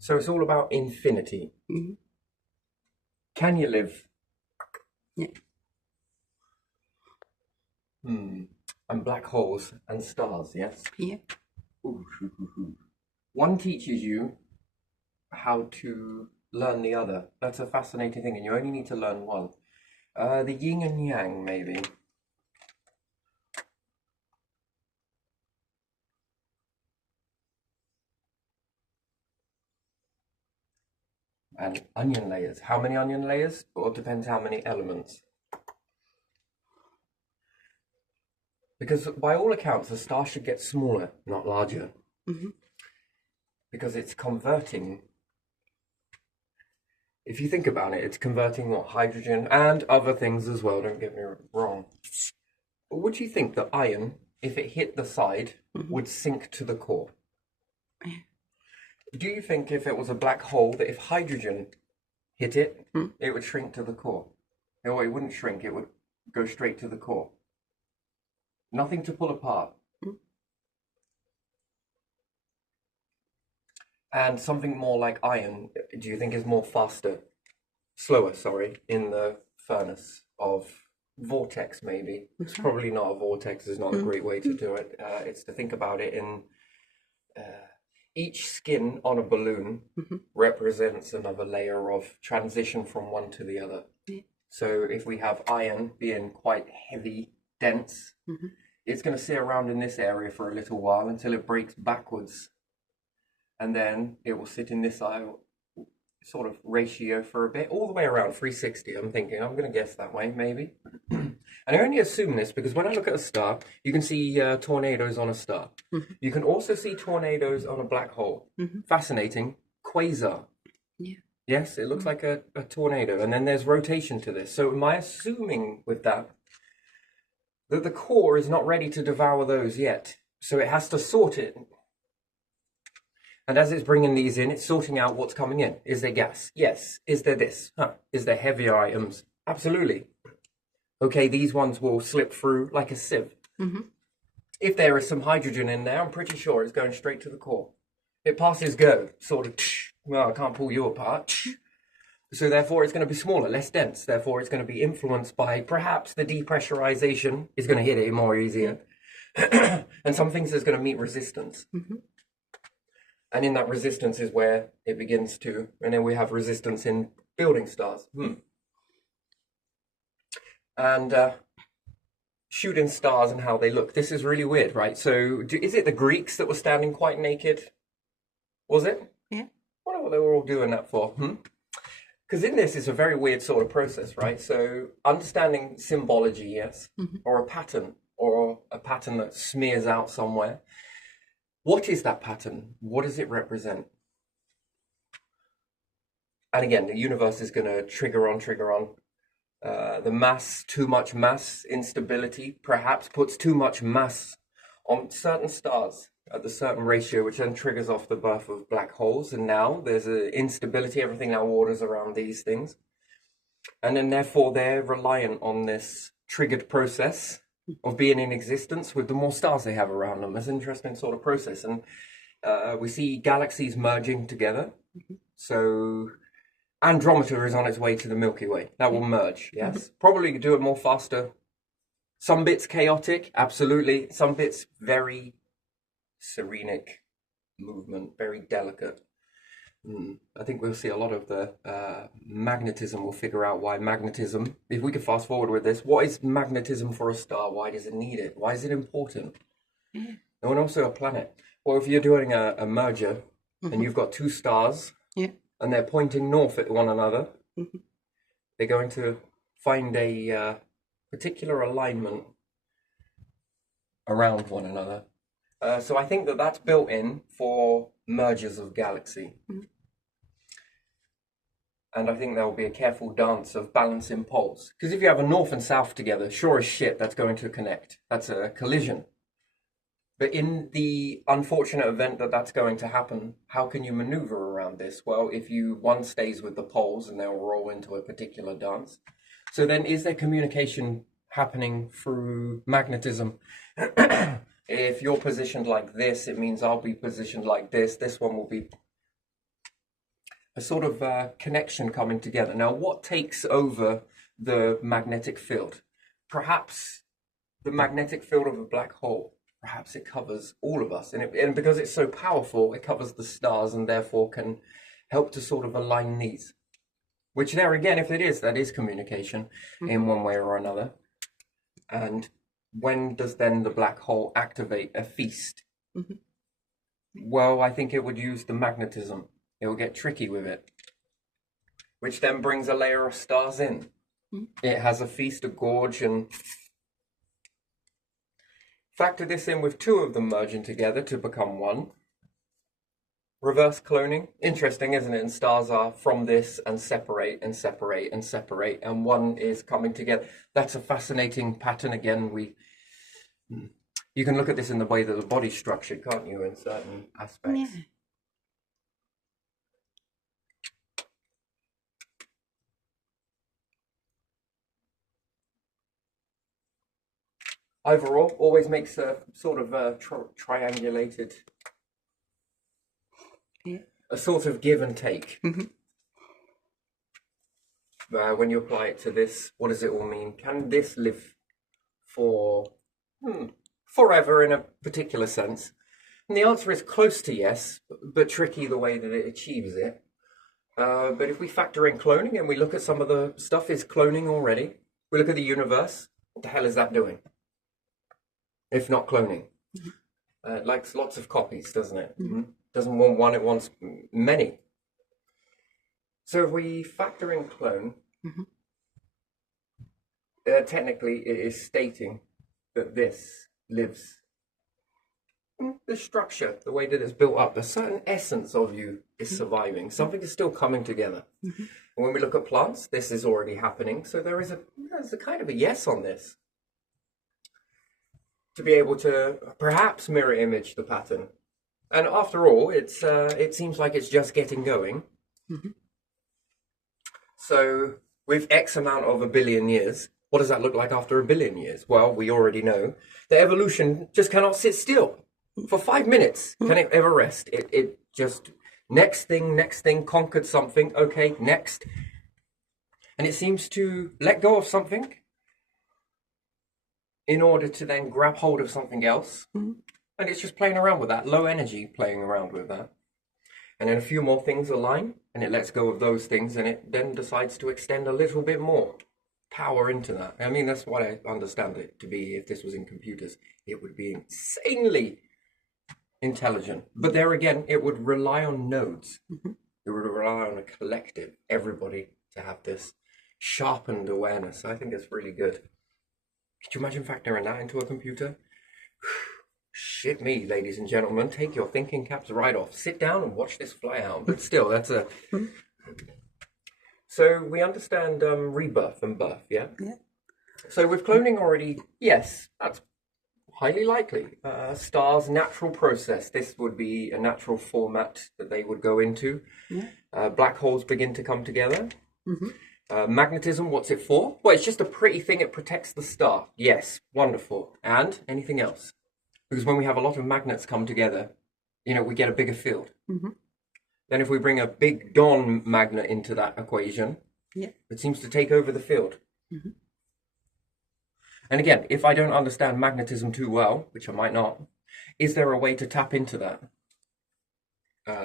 So it's all about infinity. Mm-hmm. Can you live? Yeah. And black holes and stars, yes? Yeah. Ooh. One teaches you how to learn the other. That's a fascinating thing, and you only need to learn one. The yin and yang, maybe. And onion layers. How many onion layers? Or it depends how many elements. Because by all accounts, a star should get smaller, not larger. Mm-hmm. Because it's converting. If you think about it, it's converting what, hydrogen and other things as well, don't get me wrong. But would you think that iron, if it hit the side, would sink to the core? Yeah. Do you think if it was a black hole, that if hydrogen hit it, it would shrink to the core? No, it wouldn't shrink, it would go straight to the core. Nothing to pull apart. And something more like iron, do you think is more slower, in the furnace of vortex, maybe? It's probably not a vortex, is not a great way to do it. It's to think about it in each skin on a balloon represents another layer of transition from one to the other. Yeah. So if we have iron being quite heavy, dense, it's going to sit around in this area for a little while until it breaks backwards. And then it will sit in this sort of ratio for a bit, all the way around 360. I'm going to guess that way, maybe. And I only assume this because when I look at a star, you can see tornadoes on a star. You can also see tornadoes on a black hole. Fascinating. Quasar. Yeah. Yes, it looks like a tornado. And then there's rotation to this. So am I assuming with that the core is not ready to devour those yet? So it has to sort it. And as it's bringing these in, it's sorting out what's coming in. Is there gas? Yes. Is there this? Is there heavier items? Absolutely. Okay, these ones will slip through like a sieve. If there is some hydrogen in there, I'm pretty sure it's going straight to the core. It passes go, sort of, well, I can't pull you apart. So therefore it's going to be smaller, less dense. Therefore it's going to be influenced by perhaps the depressurization is going to hit it more easier. And some things is going to meet resistance. And in that resistance is where it begins to, and then we have resistance in building stars. And shooting stars and how they look. This is really weird, right? So is it the Greeks that were standing quite naked? Was it? Yeah. I wonder what they were all doing that for. Because in this, it's a very weird sort of process, right? So understanding symbology, yes, or a pattern that smears out somewhere. What is that pattern? What does it represent? And again, the universe is going to trigger on. The mass, too much mass instability, perhaps puts too much mass on certain stars at a certain ratio, which then triggers off the birth of black holes. And now there's an instability. Everything now orders around these things. And then therefore they're reliant on this triggered process of being in existence with the more stars they have around them. It's an interesting sort of process. And we see galaxies merging together. So Andromeda is on its way to the Milky Way. That will merge, yes. Probably do it more faster. Some bits chaotic, absolutely. Some bits very serenic movement, very delicate. I think we'll see a lot of the magnetism. We'll figure out why magnetism, if we could fast forward with this, what is magnetism for a star? Why does it need it? Why is it important? And also a planet. Well, if you're doing a merger and you've got two stars and they're pointing north at one another, they're going to find a particular alignment around one another. So I think that's built in for mergers of galaxy. And I think there will be a careful dance of balancing poles. Because if you have a north and south together, sure as shit, that's going to connect. That's a collision. But in the unfortunate event that that's going to happen, how can you maneuver around this? Well, if one stays with the poles and they'll roll into a particular dance. So then is there communication happening through magnetism? If you're positioned like this, it means I'll be positioned like this. This one will be a sort of connection coming together. Now, what takes over the magnetic field? Perhaps the magnetic field of a black hole. Perhaps it covers all of us, and because it's so powerful, it covers the stars and therefore can help to sort of align these. Which there again, if it is, that is communication in one way or another. And when does then the black hole activate a feast? Well, I think it would use the magnetism. It will get tricky with it, which then brings a layer of stars in. It has a feast, a gorge, and factor this in with two of them merging together to become one. Reverse cloning. Interesting, isn't it? And stars are from this and separate and separate and separate, and one is coming together. That's a fascinating pattern. Again, you can look at this in the way that the body's structured, can't you, in certain aspects? Yeah. Overall, always makes a sort of triangulated, a sort of give and take. When you apply it to this, what does it all mean? Can this live for forever in a particular sense? And the answer is close to yes, but tricky the way that it achieves it. But if we factor in cloning and we look at some of the stuff is cloning already, we look at the universe, what the hell is that doing? If not cloning. It likes lots of copies, doesn't it? Doesn't want one, it wants many. So if we factor in clone, technically it is stating that this lives. The structure, the way that it's built up, a certain essence of you is surviving. Something is still coming together. And when we look at plants, this is already happening. So there's a kind of a yes on this. To be able to perhaps mirror image the pattern. And after all, it seems like it's just getting going. So with X amount of a billion years, what does that look like after a billion years? Well, we already know that evolution just cannot sit still. For 5 minutes, can it ever rest? It just, next thing, conquered something, okay, next. And it seems to let go of something in order to then grab hold of something else. And it's just playing around with that, low energy playing around with that. And then a few more things align, and it lets go of those things, and it then decides to extend a little bit more power into that. I mean, that's what I understand it to be. If this was in computers, it would be insanely intelligent. But there again, it would rely on nodes. It would rely on a collective, everybody, to have this sharpened awareness. I think it's really good. Could you imagine factoring that into a computer? Shit me, ladies and gentlemen, take your thinking caps right off. Sit down and watch this fly out. But still, that's a... So we understand rebirth and birth, yeah? Yeah. So with cloning already, yes, that's highly likely. Stars' natural process. This would be a natural format that they would go into. Black holes begin to come together. Magnetism, what's it for? Well, it's just a pretty thing. It protects the star. Yes, wonderful. And anything else? Because when we have a lot of magnets come together, we get a bigger field. Then if we bring a big Don magnet into that equation, it seems to take over the field. And again, if I don't understand magnetism too well, which I might not, is there a way to tap into that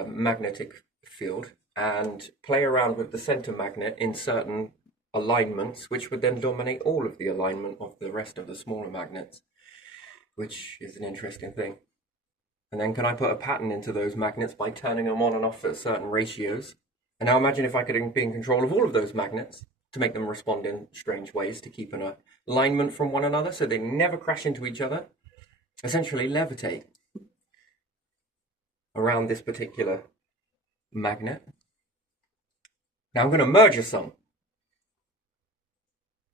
magnetic field and play around with the center magnet in certain alignments, which would then dominate all of the alignment of the rest of the smaller magnets, which is an interesting thing. And then can I put a pattern into those magnets by turning them on and off at certain ratios? And now imagine if I could be in control of all of those magnets to make them respond in strange ways to keep an alignment from one another so they never crash into each other. Essentially levitate around this particular magnet. Now I'm going to merge some.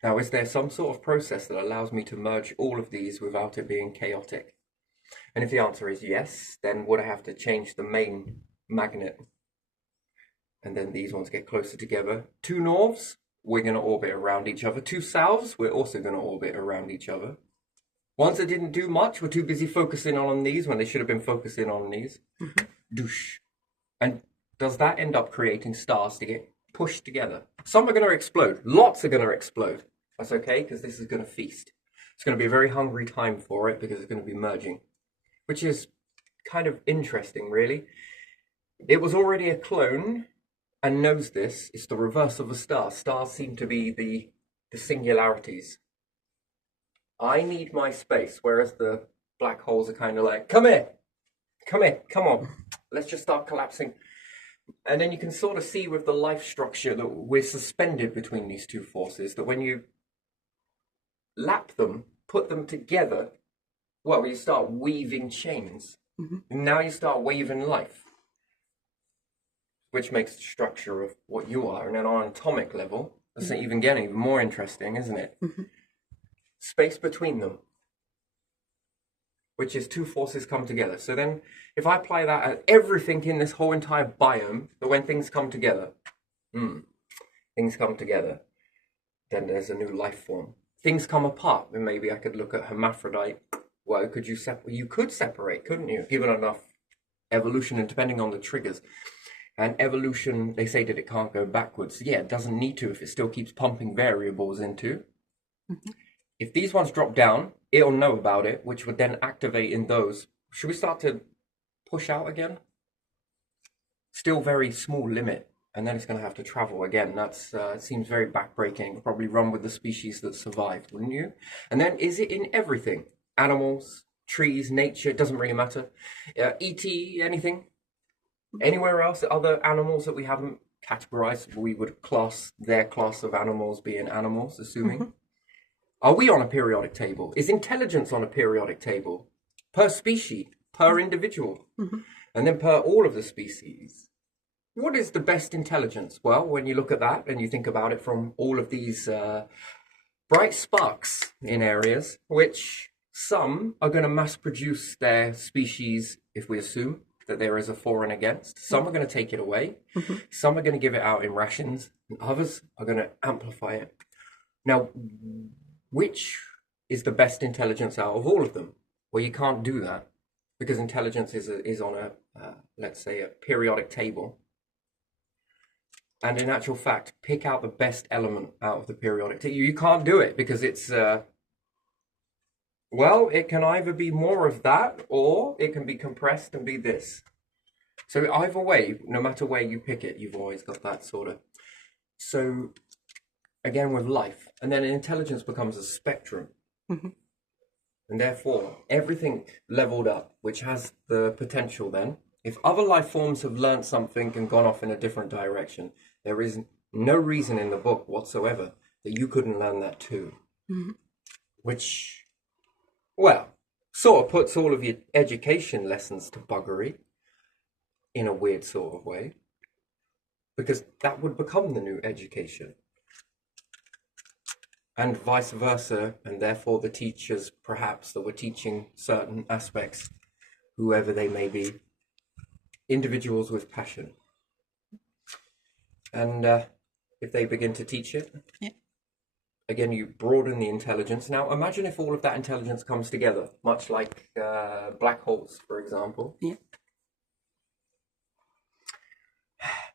Now, is there some sort of process that allows me to merge all of these without it being chaotic? And if the answer is yes, then would I have to change the main magnet? And then these ones get closer together. Two norths, we're going to orbit around each other. Two souths, we're also going to orbit around each other. Ones that didn't do much, were too busy focusing on these when they should have been focusing on these. Douche. And does that end up creating stars to get pushed together? Some are going to explode. Lots are going to explode. That's okay, because this is going to feast. It's going to be a very hungry time for it because it's going to be merging, which is kind of interesting, really. It was already a clone and knows this. It's the reverse of a star. Stars seem to be the singularities. I need my space, whereas the black holes are kind of like, come here, come on, let's just start collapsing. And then you can sort of see with the life structure that we're suspended between these two forces, that when you lap them, put them together, well, you start weaving chains. And now you start weaving life, which makes the structure of what you are. And then on an atomic level, that's even getting even more interesting, isn't it? Space between them, which is two forces come together. So then if I apply that at everything in this whole entire biome, that when things come together, then there's a new life form. Things come apart, then maybe I could look at hermaphrodite. Well, you could separate, couldn't you? Given enough evolution and depending on the triggers. And evolution, they say that it can't go backwards. Yeah, it doesn't need to if it still keeps pumping variables into. If these ones drop down, it'll know about it, which would then activate in those. Should we start to push out again? Still very small limit, and then it's going to have to travel again. That's it seems very backbreaking. Probably run with the species that survived, wouldn't you? And then is it in everything? Animals, trees, nature, it doesn't really matter. E.T., anything? Anywhere else, other animals that we haven't categorized, we would class their class of animals being animals, assuming. Are we on a periodic table? Is intelligence on a periodic table? Per species, per individual, and then per all of the species. What is the best intelligence? Well, when you look at that and you think about it from all of these bright sparks in areas, which some are going to mass produce their species, if we assume that there is a for and against. Some are going to take it away. Some are going to give it out in rations, and others are going to amplify it. Now, which is the best intelligence out of all of them? Well, you can't do that because intelligence is on a, let's say, a periodic table. And in actual fact, pick out the best element out of the periodic table. You can't do it because it's, well, it can either be more of that or it can be compressed and be this. So either way, no matter where you pick it, you've always got that sort of. So again with life, and then intelligence becomes a spectrum. And therefore, everything leveled up, which has the potential then, if other life forms have learned something and gone off in a different direction, there is no reason in the book whatsoever that you couldn't learn that too. Which, well, sort of puts all of your education lessons to buggery in a weird sort of way, because that would become the new education. And vice versa, and therefore the teachers, perhaps, that were teaching certain aspects, whoever they may be, individuals with passion. And if they begin to teach it, again, you broaden the intelligence. Now, imagine if all of that intelligence comes together, much like black holes, for example.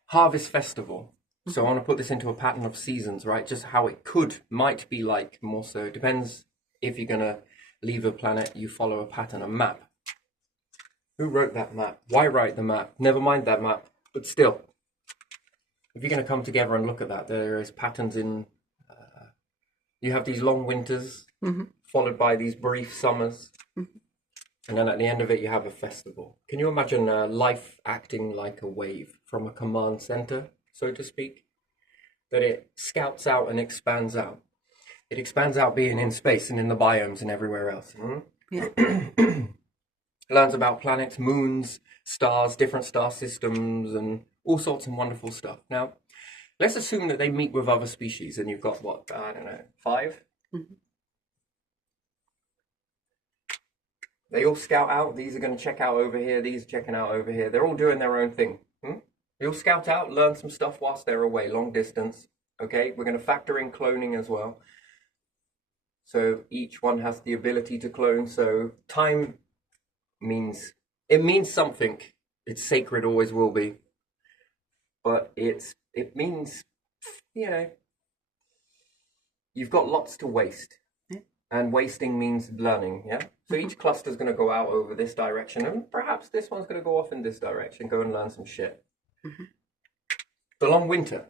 Harvest Festival. So I want to put this into a pattern of seasons, right? Just how it might be like, more so. It depends if you're going to leave a planet, you follow a pattern, a map. Who wrote that map? Why write the map? Never mind that map. But still, if you're going to come together and look at that, there is patterns in... you have these long winters, followed by these brief summers. And then at the end of it, you have a festival. Can you imagine life acting like a wave from a command center, so to speak? That it scouts out and expands out. It expands out being in space and in the biomes and everywhere else. Learns about planets, moons, stars, different star systems, and all sorts of wonderful stuff. Now, let's assume that they meet with other species, and you've got, what, I don't know, 5? They all scout out. These are going to check out over here. These are checking out over here. They're all doing their own thing. They all scout out, learn some stuff whilst they're away, long distance. Okay, we're going to factor in cloning as well. So each one has the ability to clone. So time means something. It's sacred, always will be. but it means, you know, you've got lots to waste. Yeah. And wasting means learning, yeah? So each cluster is going to go out over this direction, and perhaps this one's going to go off in this direction, go and learn some shit. The long winter.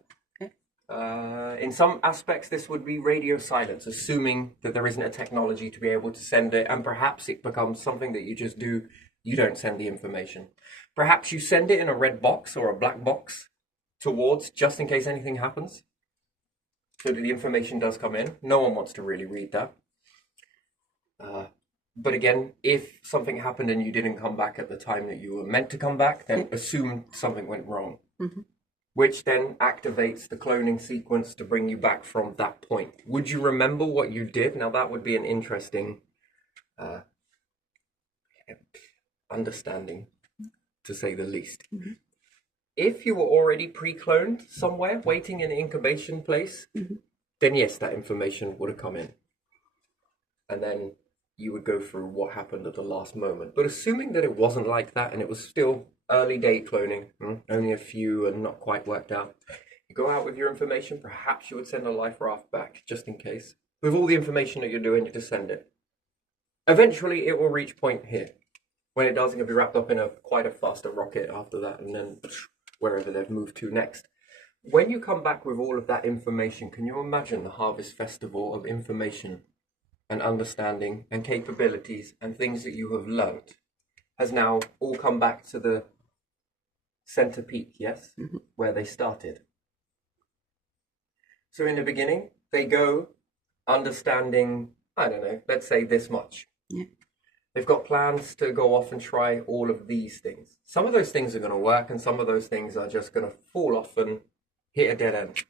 In some aspects, this would be radio silence, assuming that there isn't a technology to be able to send it, and perhaps it becomes something that you just do. You don't send the information. Perhaps you send it in a red box or a black box towards, just in case anything happens, so that the information does come in. No one wants to really read that. But again, if something happened and you didn't come back at the time that you were meant to come back, then assume something went wrong. Which then activates the cloning sequence to bring you back from that point. Would you remember what you did? Now that would be an interesting understanding, to say the least. If you were already pre-cloned somewhere, waiting in an incubation place, then yes, that information would have come in. And then you would go through what happened at the last moment. But assuming that it wasn't like that and it was still early day cloning, only a few and not quite worked out, you go out with your information, perhaps you would send a life raft back, just in case. With all the information that you're doing, you just send it. Eventually, it will reach point here. When it does, it'll be wrapped up in quite a faster rocket after that, and then wherever they've moved to next. When you come back with all of that information, can you imagine the harvest festival of information and understanding and capabilities and things that you have learnt has now all come back to the center peak, yes? Where they started. So in the beginning, they go understanding, I don't know, let's say this much. They've got plans to go off and try all of these things. Some of those things are going to work, and some of those things are just going to fall off and hit a dead end.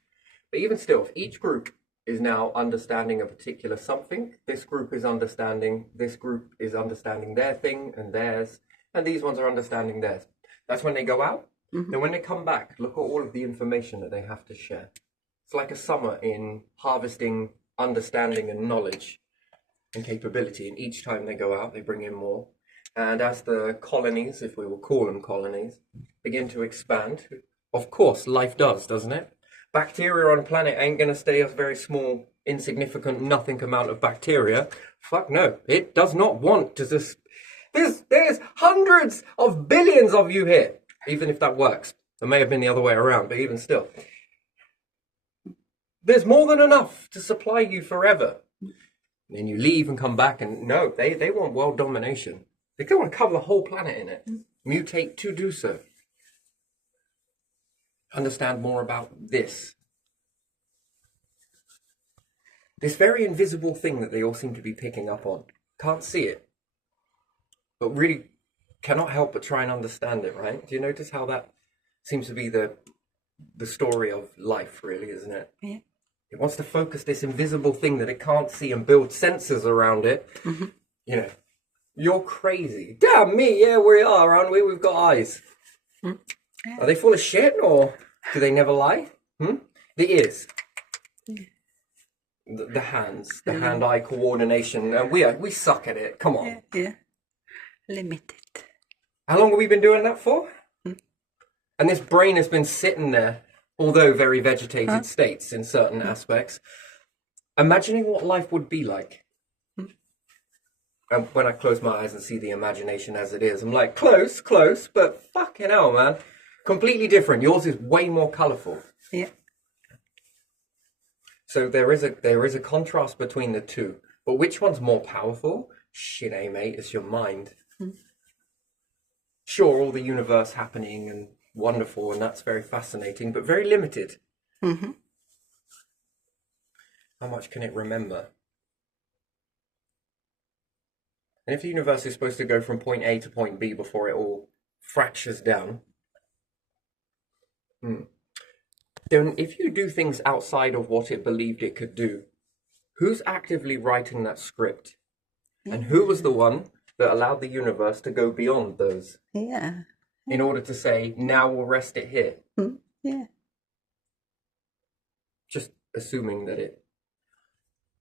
But even still, if each group is now understanding a particular something, this group is understanding their thing and theirs, and these ones are understanding theirs. That's when they go out. Then when they come back, look at all of the information that they have to share. It's like a summer in harvesting understanding and knowledge and capability, and each time they go out, they bring in more. And as the colonies, if we will call them colonies, begin to expand, of course, life does, doesn't it? Bacteria on a planet ain't going to stay a very small, insignificant, nothing amount of bacteria. Fuck no. It does not want to just... There's hundreds of billions of you here, even if that works. It may have been the other way around, but even still. There's more than enough to supply you forever. And then you leave and come back, and no, they want world domination. They don't want to cover the whole planet in it. Mutate to do so. Understand more about this. This very invisible thing that they all seem to be picking up on. Can't see it, but really cannot help but try and understand it, right? Do you notice how that seems to be the story of life, really, isn't it? Yeah. It wants to focus this invisible thing that it can't see and build sensors around it. You know, you're crazy. Damn me, yeah, we are, aren't we? We've got eyes. Yeah. Are they full of shit, or do they never lie? The ears. The hands, the hand-eye coordination. We suck at it. Come on. Yeah. Limited. How long have we been doing that for? And this brain has been sitting there, although very vegetated states in certain aspects, imagining what life would be like. And when I close my eyes and see the imagination as it is, I'm like, close, but fucking hell, man. Completely different. Yours is way more colourful. Yeah. So there is a contrast between the two. But which one's more powerful? Shit, mate, it's your mind. Sure, all the universe happening and wonderful, and that's very fascinating, but very limited. How much can it remember? And if the universe is supposed to go from point A to point B before it all fractures down, then if you do things outside of what it believed it could do, who's actively writing that script? And who was the one that allowed the universe to go beyond those? Yeah. In order to say, now we'll rest it here. Yeah. Just assuming that it...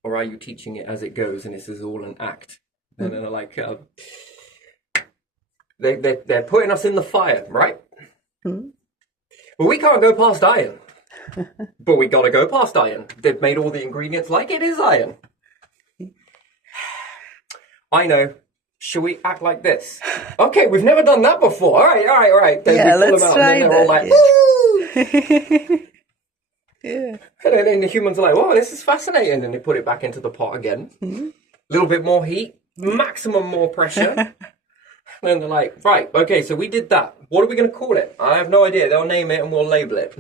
Or are you teaching it as it goes and this is all an act? And they're like... They're putting us in the fire, right? But we can't go past iron. But we gotta go past iron. They've made all the ingredients like it is iron. I know. Should we act like this? Okay, we've never done that before. All right. Then Yeah, we pull let's them out try and then they're all like, that. woo! Yeah. And then the humans are like, whoa, this is fascinating. And they put it back into the pot again. A little bit more heat, maximum more pressure. And then they're like, right, okay, so we did that. What are we going to call it? I have no idea. They'll name it and we'll label it.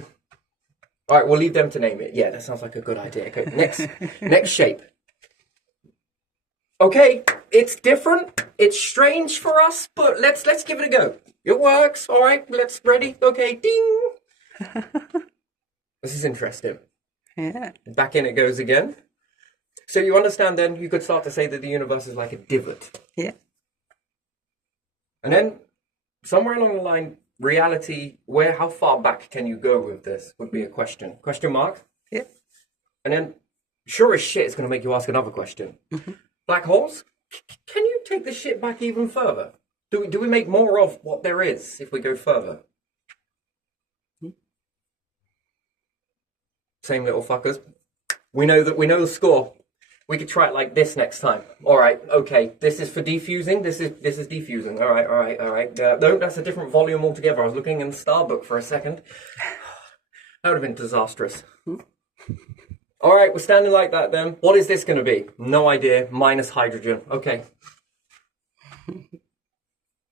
All right, we'll leave them to name it. Yeah, that sounds like a good idea. Okay, next shape. Okay, it's different. It's strange for us, but let's give it a go. It works. All right, let's ready. Okay, ding. This is interesting. Yeah. Back in it goes again. So you understand then, you could start to say that the universe is like a divot. Yeah. And then somewhere along the line, reality, how far back can you go with this would be a question. Question mark? Yeah. And then, sure as shit, it's going to make you ask another question. Black holes? Can you take the shit back even further? Do we make more of what there is if we go further? Same little fuckers. We know the score. We could try it like this next time. All right, okay. This is for defusing. This is defusing. All right. No, that's a different volume altogether. I was looking in the star book for a second. That would have been disastrous. All right, we're standing like that then. What is this going to be? No idea. Minus hydrogen. Okay.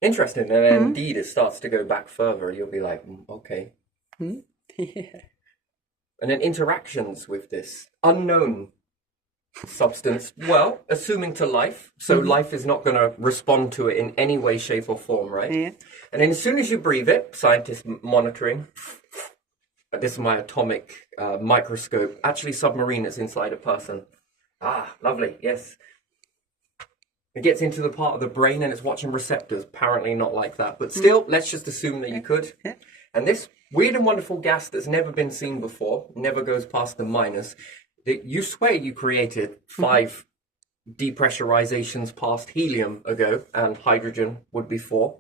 Interesting. And then indeed it starts to go back further. You'll be like, okay. Yeah. And then interactions with this unknown substance, well, assuming to life. So life is not going to respond to it in any way, shape or form, right? Yeah. And then as soon as you breathe it, scientists monitoring, this is my atomic microscope, actually submarine that's inside a person. Ah, lovely, yes. It gets into the part of the brain and it's watching receptors. Apparently not like that. But still, let's just assume that you could. Yeah. And this weird and wonderful gas that's never been seen before, never goes past the minus, that you swear you created 5 depressurizations past helium ago, and hydrogen would be 4.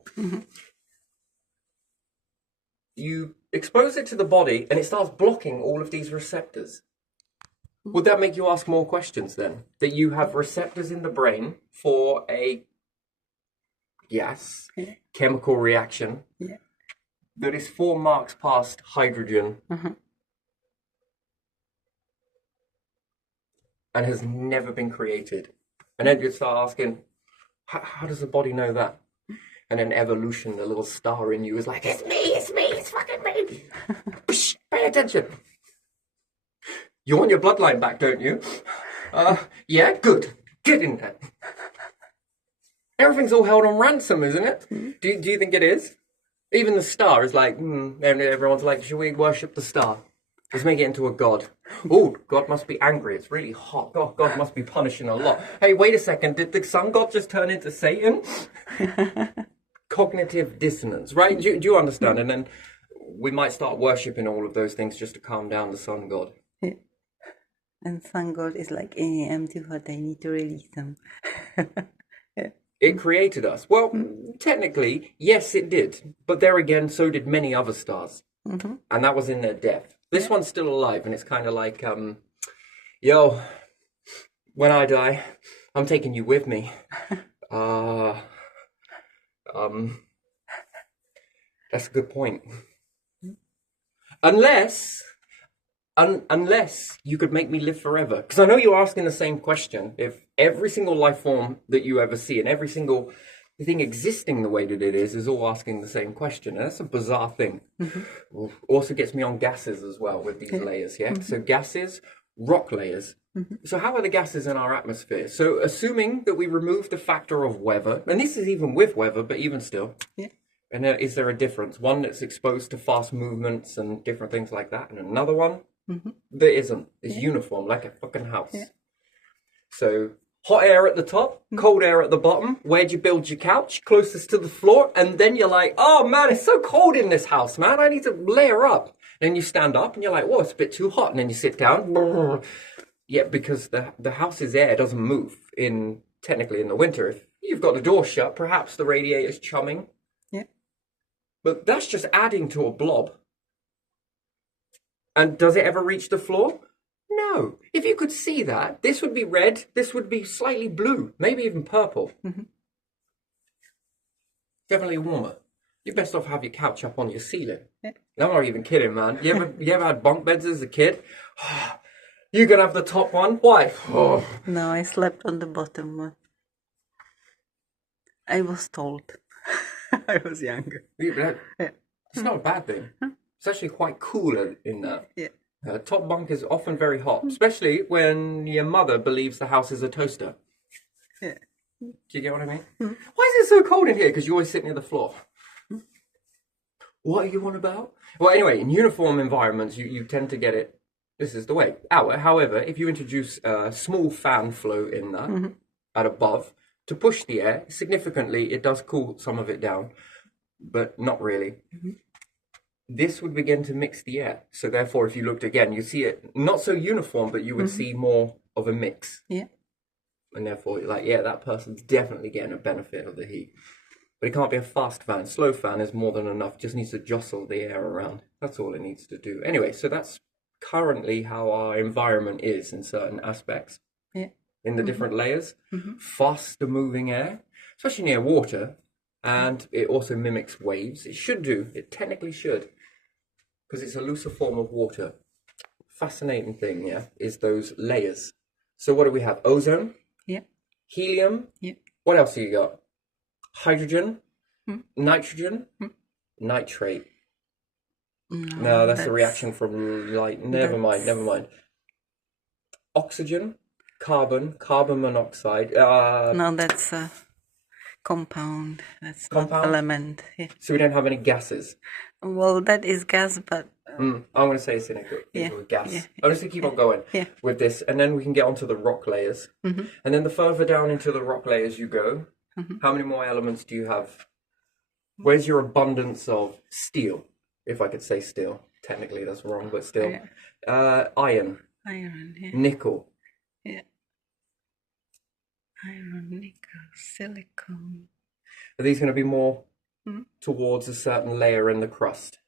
You expose it to the body and it starts blocking all of these receptors. Would that make you ask more questions then? That you have receptors in the brain for a gas, chemical reaction, that is 4 marks past hydrogen and has never been created. And then you start asking, how does the body know that? And then evolution, the little star in you is like, it's me, it's fucking me. Psh, pay attention. You want your bloodline back, don't you? Yeah, good. Get in there. Everything's all held on ransom, isn't it? Do you think it is? Even the star is like, and everyone's like, should we worship the star? Let's make it into a god. Oh, God must be angry. It's really hot. God must be punishing a lot. Hey, wait a second. Did the sun god just turn into Satan? Cognitive dissonance, right? Do you understand? And then we might start worshipping all of those things just to calm down the sun god. Yeah. And sun god is like, I'm too hot, I need to release them. It created us. Well, technically, yes, it did. But there again, so did many other stars. And that was in their death. This one's still alive, and it's kind of like, yo, when I die, I'm taking you with me. That's a good point. Unless you could make me live forever. Because I know you're asking the same question. If every single life form that you ever see and every single thing existing the way that it is all asking the same question. And that's a bizarre thing. Also gets me on gases as well with these layers, yeah? So gases, rock layers. So how are the gases in our atmosphere? So assuming that we remove the factor of weather, and this is even with weather, but even still. Yeah. And is there a difference? One that's exposed to fast movements and different things like that, and another one that isn't. It's uniform, like a fucking house. Yeah. So hot air at the top, cold air at the bottom. Where'd you build your couch? Closest to the floor. And then you're like, oh man, it's so cold in this house, man. I need to layer up. Then you stand up and you're like, whoa, it's a bit too hot. And then you sit down. Yeah, because the house's air doesn't move technically in the winter. If you've got the door shut, perhaps the radiator's chumming. Yeah. But that's just adding to a blob. And does it ever reach the floor? No. If you could see that, this would be red, this would be slightly blue, maybe even purple. Definitely warmer. You're best off have your couch up on your ceiling. Yeah. I'm not even kidding, man. You ever had bunk beds as a kid? You can have the top one. Why? Oh. No, I slept on the bottom one. I was told. I was younger. Yeah. Yeah. It's not a bad thing. It's actually quite cool in that. Yeah. Top bunk is often very hot, especially when your mother believes the house is a toaster. Yeah. Do you get what I mean? Why is it so cold in here? Because you always sit near the floor. What are you on about? Well, anyway, in uniform environments, you tend to get it. This is the way. However, if you introduce a small fan flow in that at above to push the air significantly, it does cool some of it down, but not really. This would begin to mix the air. So therefore, if you looked again, you see it not so uniform, but you would see more of a mix. Yeah. And therefore, you're like, yeah, that person's definitely getting a benefit of the heat. But it can't be a fast fan. Slow fan is more than enough. Just needs to jostle the air around. That's all it needs to do. Anyway, so that's currently how our environment is in certain aspects. Yeah. In the different layers. Faster moving air, especially near water. And it also mimics waves. It should do. It technically should. Because it's a looser form of water. Fascinating thing, yeah, is those layers. So what do we have? Ozone? Yeah. Helium? Yeah. What else do you got? Hydrogen? Nitrogen? Nitrate. No, that's a reaction from light. Never mind. Oxygen? Carbon monoxide. No, that's a compound. That's not Compound? element. Yeah. So we don't have any gases. Well, that is gas, but I'm going to say it's in a gas. Yeah. I'm just going to keep on going Yeah. with this, and then we can get onto the rock layers. And then the further down into the rock layers you go, how many more elements do you have? Where's your abundance of steel? If I could say steel. Technically, that's wrong, but still. Iron, iron. Yeah. nickel. Yeah. Iron, nickel, silicon. Are these going to be more towards a certain layer in the crust?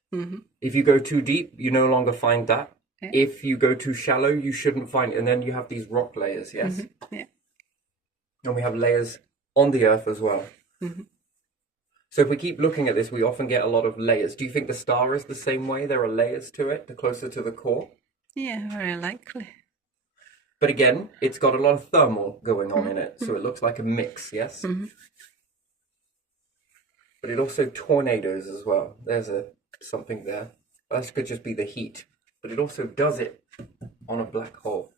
If you go too deep, you no longer find that. Yeah. If you go too shallow, you shouldn't find it. And then you have these rock layers, yes? Yeah. And we have layers on the earth as well. So if we keep looking at this, we often get a lot of layers. Do you think the star is the same way? There are layers to it, the closer to the core? Yeah, very likely. But again, it's got a lot of thermal going on in it. So it looks like a mix, yes? But it also tornadoes as well. There's something there. That could just be the heat. But it also does it on a black hole.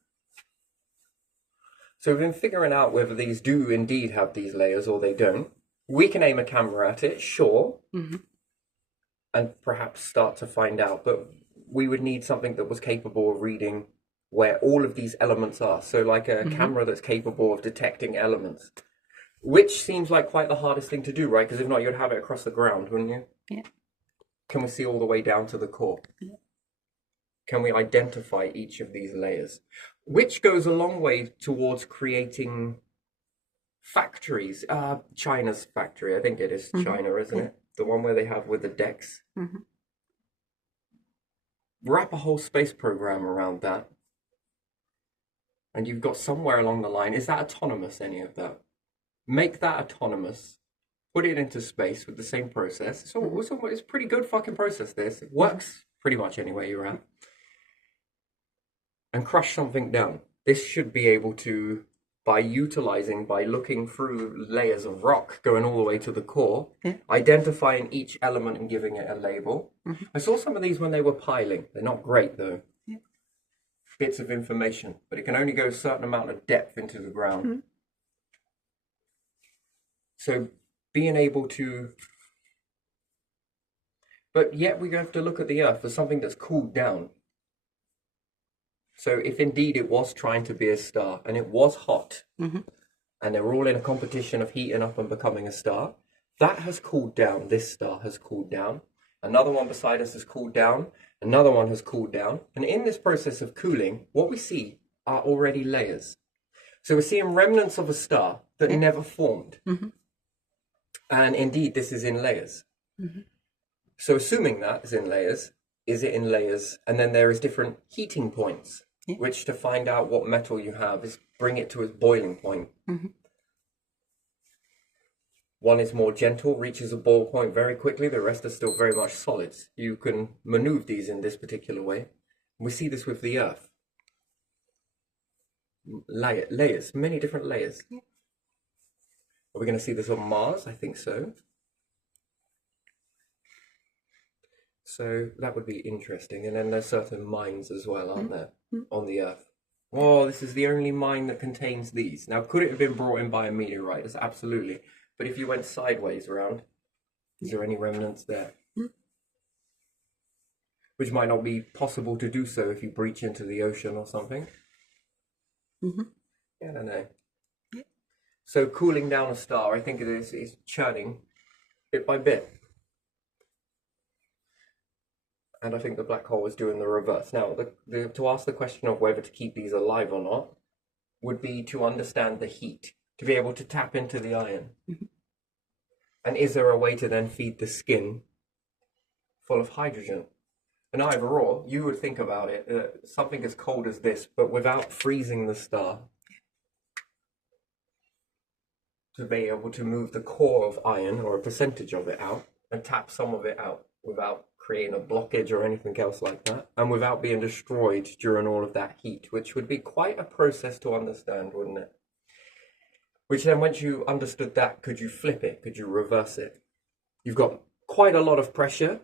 So we've been figuring out whether these do indeed have these layers or they don't. We can aim a camera at it, sure, and perhaps start to find out. But we would need something that was capable of reading where all of these elements are. So like a camera that's capable of detecting elements, which seems like quite the hardest thing to do, right? Because if not, you'd have it across the ground, wouldn't you? Yeah. Can we see all the way down to the core? Yeah. Can we identify each of these layers? Which goes a long way towards creating factories. China's factory, I think it is China, isn't it? The one where they have with the decks. Wrap a whole space program around that. And you've got somewhere along the line, is that autonomous, any of that? Make that autonomous. Put it into space with the same process. So it's a pretty good fucking process, this. It works pretty much anywhere you're at. And crush something down. This should be able to, by looking through layers of rock, going all the way to the core, identifying each element and giving it a label. I saw some of these when they were piling. They're not great, though. Bits of information, but it can only go a certain amount of depth into the ground. So being able to, but yet we have to look at the Earth as something that's cooled down. So if indeed it was trying to be a star and it was hot, and they were all in a competition of heating up and becoming a star, that has cooled down. This star has cooled down. Another one beside us has cooled down. Another one has cooled down. And in this process of cooling, what we see are already layers. So we're seeing remnants of a star that never formed. And indeed, this is in layers. So assuming that is in layers, is it in layers? And then there is different heating points, Yeah. which to find out what metal you have is bring it to its boiling point. One is more gentle, reaches a boil point very quickly. The rest are still very much solids. You can maneuver these in this particular way. We see this with the Earth. Layers, many different layers. Yeah. Are we going to see this on Mars? I think so. So that would be interesting. And then there's certain mines as well, aren't there, on the Earth? Oh, this is the only mine that contains these. Now, could it have been brought in by a meteorite? Yes, absolutely. But if you went sideways around, is there any remnants there? Which might not be possible to do so if you breach into the ocean or something. Yeah, I don't know. Yeah. So cooling down a star, I think it is churning bit by bit. And I think the black hole is doing the reverse. Now, to ask the question of whether to keep these alive or not would be to understand the heat, to be able to tap into the iron. And is there a way to then feed the skin full of hydrogen? And either or, you would think about it, something as cold as this, but without freezing the star, to be able to move the core of iron or a percentage of it out and tap some of it out without creating a blockage or anything else like that, and without being destroyed during all of that heat, which would be quite a process to understand, wouldn't it? Which then, once you understood that, could you flip it? Could you reverse it? You've got quite a lot of pressure,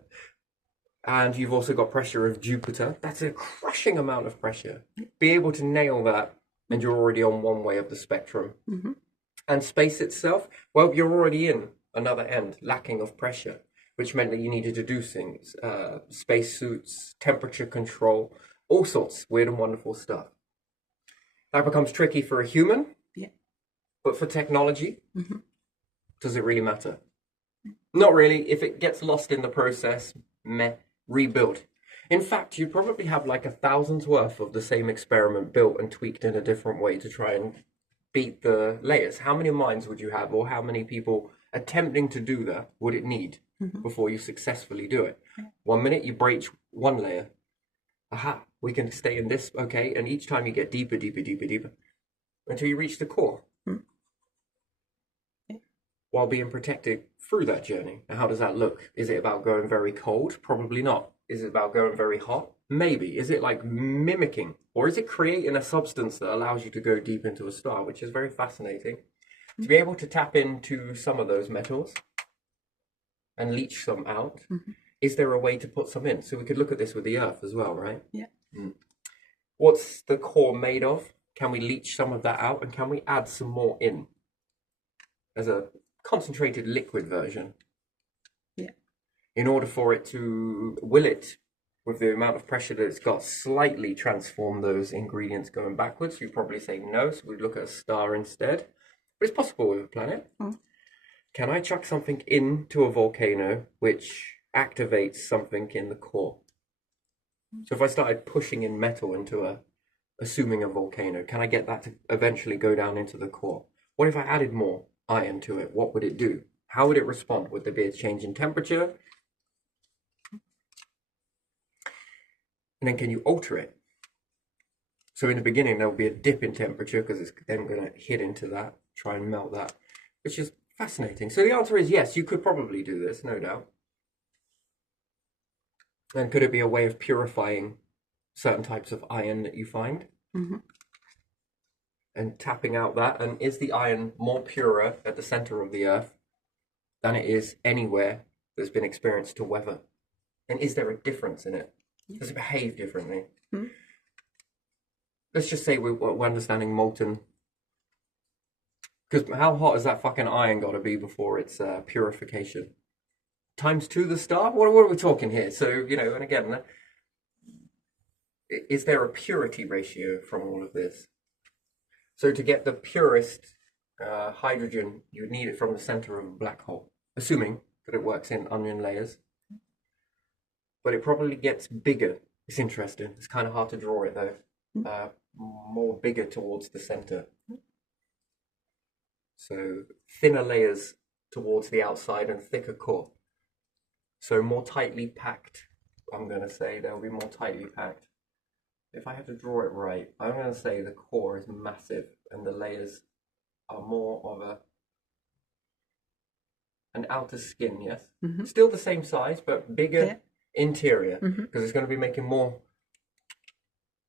and you've also got pressure of Jupiter. That's a crushing amount of pressure. Be able to nail that, and you're already on one way of the spectrum. And space itself, well, you're already in another end, lacking of pressure, which meant that you needed to do things, space suits, temperature control, all sorts weird and wonderful stuff. That becomes tricky for a human, but for technology, does it really matter? Not really. If it gets lost in the process, rebuild. In fact, you'd probably have like 1,000's worth of the same experiment built and tweaked in a different way to try and beat the layers. How many minds would you have, or how many people attempting to do that would it need before you successfully do it? 1 minute you breach one layer, aha, we can stay in this, okay, and each time you get deeper, deeper, deeper, deeper, until you reach the core, while being protected through that journey. Now, how does that look? Is it about going very cold? Probably not. Is it about going very hot? Maybe. Is it like mimicking? Or is it creating a substance that allows you to go deep into a star, which is very fascinating. To be able to tap into some of those metals and leach some out, is there a way to put some in? So we could look at this with the Earth as well, right? Yeah. What's the core made of? Can we leach some of that out, and can we add some more in as a concentrated liquid version? Yeah. In order for it to, will it, with the amount of pressure that it's got, slightly transform those ingredients going backwards? You'd probably say no, so we'd look at a star instead. But it's possible with a planet. Can I chuck something into a volcano which activates something in the core? So if I started pushing in metal into assuming a volcano, can I get that to eventually go down into the core? What if I added more iron to it? What would it do? How would it respond? Would there be a change in temperature? And then can you alter it? So in the beginning, there will be a dip in temperature because it's then going to hit into that, try and melt that, which is fascinating. So the answer is yes, you could probably do this, no doubt. And could it be a way of purifying certain types of iron that you find? And tapping out that? And is the iron more purer at the center of the Earth than it is anywhere that's been experienced to weather? And is there a difference in it? Does it behave differently? Let's just say we're understanding molten. Because how hot has that fucking iron got to be before its purification? Times 2 the star? What are we talking here? So, you know, and again, is there a purity ratio from all of this? So to get the purest hydrogen, you would need it from the center of a black hole, assuming that it works in onion layers. But it probably gets bigger. It's interesting. It's kind of hard to draw it though. More bigger towards the center. So thinner layers towards the outside and thicker core. So more tightly packed I'm going to say they'll be more tightly packed. If I had to draw it right, I'm going to say the core is massive and the layers are more of an outer skin, yes? Still the same size, but bigger interior, because it's going to be making more,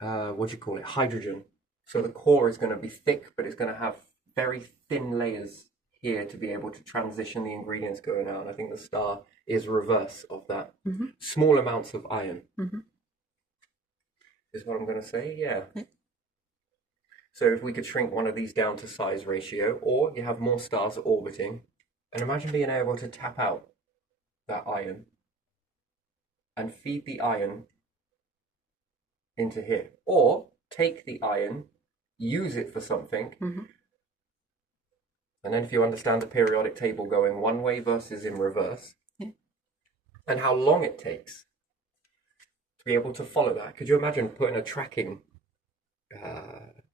hydrogen. So the core is going to be thick, but it's going to have very thin layers here to be able to transition the ingredients going out. And I think the star is reverse of that. Small amounts of iron is what I'm going to say, yeah. So if we could shrink one of these down to size ratio, or you have more stars orbiting, and imagine being able to tap out that iron and feed the iron into here, or take the iron, use it for something, and then if you understand the periodic table going one way versus in reverse, and how long it takes to be able to follow that. Could you imagine putting a tracking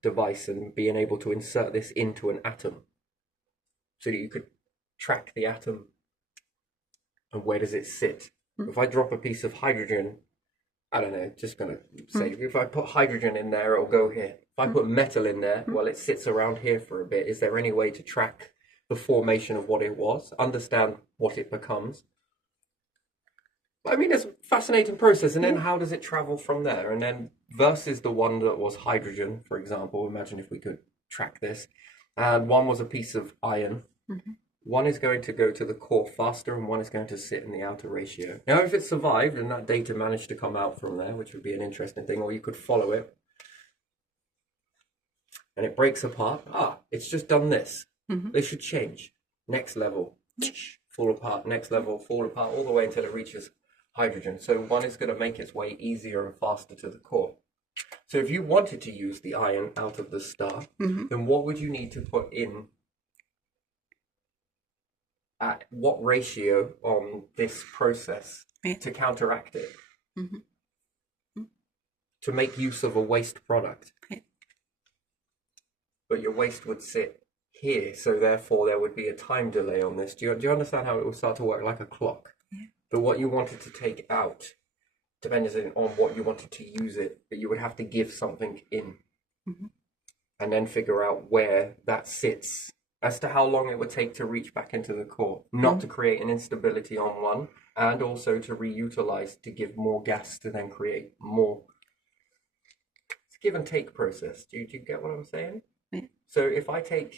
device and being able to insert this into an atom so that you could track the atom and where does it sit? If I drop a piece of hydrogen, I don't know, just going to say, if I put hydrogen in there, it'll go here. If I put metal in there, well, it sits around here for a bit. Is there any way to track the formation of what it was, understand what it becomes? I mean, it's a fascinating process. And then how does it travel from there? And then versus the one that was hydrogen, for example, imagine if we could track this. And one was a piece of iron. One is going to go to the core faster and one is going to sit in the outer ratio. Now, if it survived and that data managed to come out from there, which would be an interesting thing, or you could follow it, and it breaks apart, it's just done this. They should change. Next level, fall apart, next level, fall apart, all the way until it reaches hydrogen. So one is going to make its way easier and faster to the core. So if you wanted to use the iron out of the star, then what would you need to put in at what ratio on this process to counteract it? To make use of a waste product. But your waste would sit here, so therefore there would be a time delay on this. Do you understand how it will start to work like a clock? But what you wanted to take out depends on what you wanted to use it, but you would have to give something in and then figure out where that sits as to how long it would take to reach back into the core, not to create an instability on one, and also to reutilize to give more gas to then create more. It's a give and take process. Do you get what I'm saying? So if I take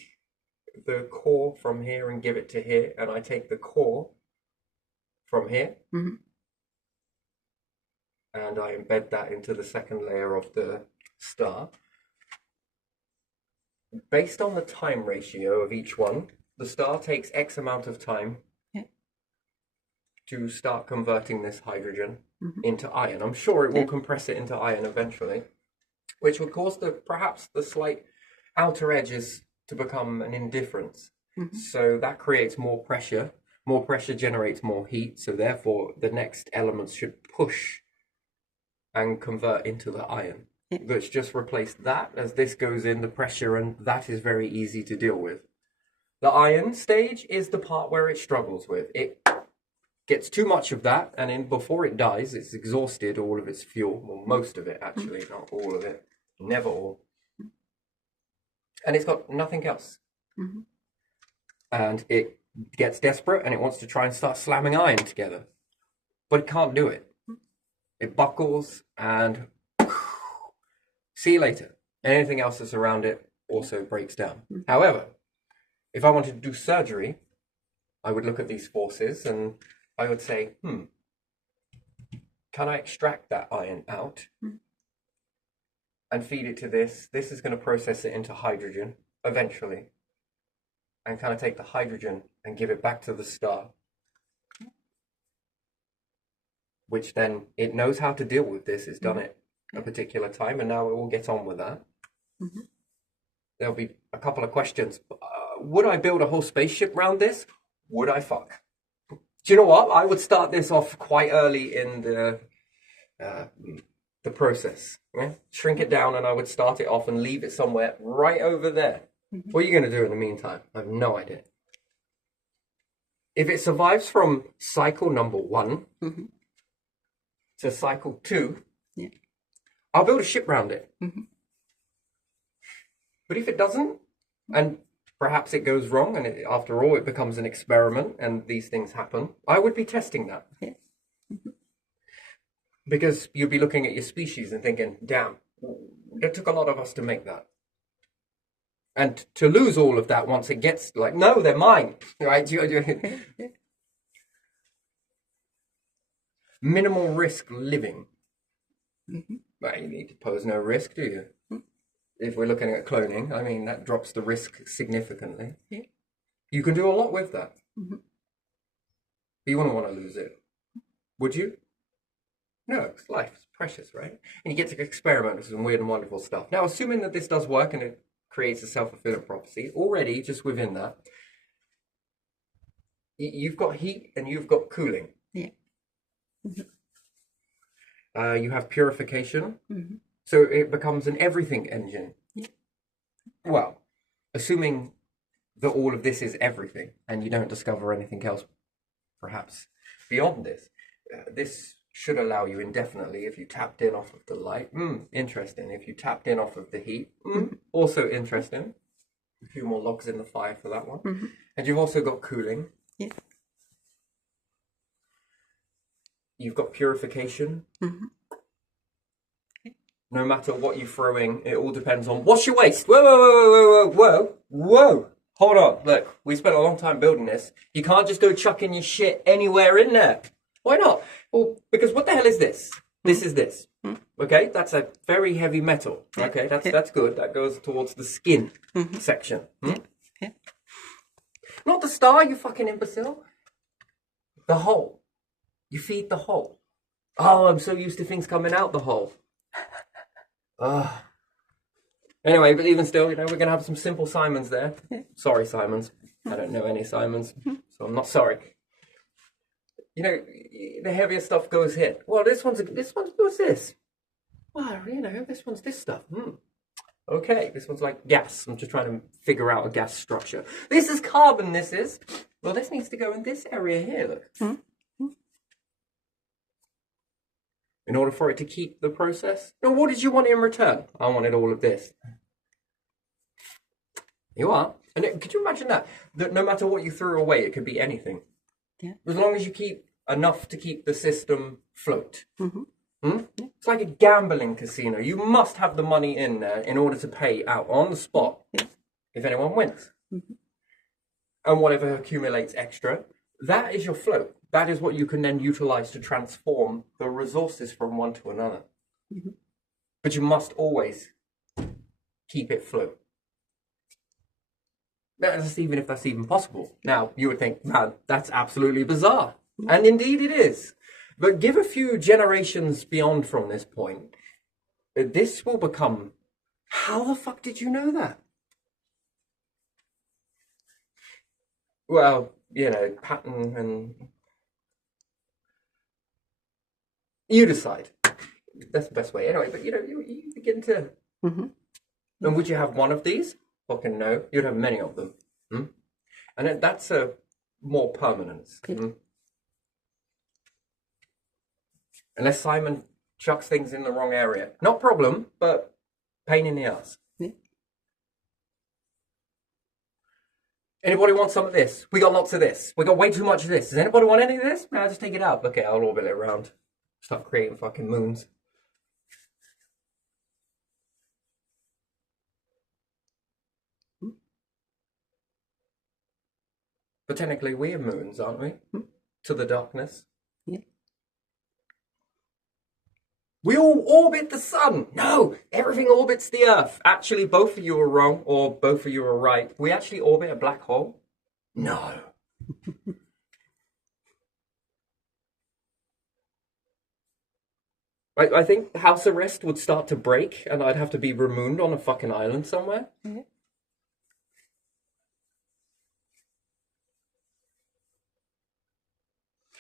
the core from here and give it to here, and I take the core from here, and I embed that into the second layer of the star, based on the time ratio of each one, the star takes X amount of time to start converting this hydrogen into iron. I'm sure it will compress it into iron eventually, which would cause perhaps the slight outer edges to become an indifference. So that creates more pressure. More pressure generates more heat, so therefore the next elements should push and convert into the iron. Let's just replace that as this goes in, the pressure, and that is very easy to deal with. The iron stage is the part where it struggles with. It gets too much of that, and then before it dies, it's exhausted all of its fuel. Well, most of it, actually, not all of it. Never all. And it's got nothing else. And it gets desperate, and it wants to try and start slamming iron together. But it can't do it. It buckles, and see you later. Anything else that's around it also breaks down. However, if I wanted to do surgery, I would look at these forces and I would say, can I extract that iron out and feed it to this? This is going to process it into hydrogen eventually. And can I take the hydrogen and give it back to the star? Which then it knows how to deal with this. It's done it a particular time, and now it will get on with that. There'll be a couple of questions. Would I build a whole spaceship around this? Would I fuck? Do you know what? I would start this off quite early in the process. Shrink it down, and I would start it off and leave it somewhere right over there. What are you going to do in the meantime? I have no idea. If it survives from cycle number 1, to cycle 2, Yeah. I'll build a ship round it. Mm-hmm. But if it doesn't, and perhaps it goes wrong, and after all, it becomes an experiment, and these things happen, I would be testing that. Yeah. Because you'd be looking at your species and thinking, damn, it took a lot of us to make that. And to lose all of that once it gets like, no, they're mine, right? Minimal risk living. Mm-hmm. Well, you need to pose no risk, do you? Mm-hmm. If we're looking at cloning, I mean, that drops the risk significantly. Yeah. You can do a lot with that. Mm-hmm. But you wouldn't want to lose it. Would you? No, it's life. It's precious, right? And you get to experiment with some weird and wonderful stuff. Now, assuming that this does work and it creates a self-fulfilling prophecy, already, just within that, you've got heat and you've got cooling. Yeah. Mm-hmm. You have purification. Mm-hmm. So it becomes an everything engine. Yeah. Well, assuming that all of this is everything and you don't discover anything else, perhaps beyond this, this should allow you indefinitely if you tapped in off of the light. Interesting. If you tapped in off of the heat, also interesting. A few more logs in the fire for that one. Mm-hmm. And you've also got cooling. Yeah. You've got purification. Mm-hmm. No matter what you're throwing, it all depends on what's your waste. Whoa, whoa, whoa, whoa, whoa, whoa. Hold on. Look, we spent a long time building this. You can't just go chucking your shit anywhere in there. Why not? Well, because what the hell is this? This is this. Okay, that's a very heavy metal. Okay, that's good. That goes towards the skin section. Yeah. Not the star, you fucking imbecile. The hole. You feed the hole. Oh, I'm so used to things coming out the hole. Anyway, but even still, we're going to have some simple Simons there. Sorry, Simons. I don't know any Simons, so I'm not sorry. The heavier stuff goes here. Well, this one's what's this? Well, this one's this stuff. Okay, this one's like gas. I'm just trying to figure out a gas structure. This is carbon, this is. Well, this needs to go in this area here, look. In order for it to keep the process. Now, what did you want in return? I wanted all of this. You are. And could you imagine that? That no matter what you threw away, it could be anything. Yeah. As long as you keep enough to keep the system afloat. Mm-hmm. It's like a gambling casino. You must have the money in there in order to pay out on the spot if anyone wins. And whatever accumulates extra, that is your float. That is what you can then utilize to transform the resources from one to another. But you must always keep it float. That's even if that's even possible. Now, you would think, man, that's absolutely bizarre. And indeed it is. But give a few generations beyond from this point, this will become, how the fuck did you know that? Well, pattern and... You decide. That's the best way. Anyway, but you begin to... And would you have one of these? Fucking no. You'd have many of them. And that's a more permanence. Unless Simon chucks things in the wrong area. Not problem, but pain in the ass. Anybody want some of this? We got lots of this. We got way too much of this. Does anybody want any of this? No, just take it out. Okay, I'll orbit it around. Start creating fucking moons. But technically we're moons, aren't we? To the darkness. Yeah. We all orbit the sun. No, everything orbits the earth. Actually, both of you are wrong, or both of you are right. We actually orbit a black hole. No. I think house arrest would start to break, and I'd have to be removed on a fucking island somewhere.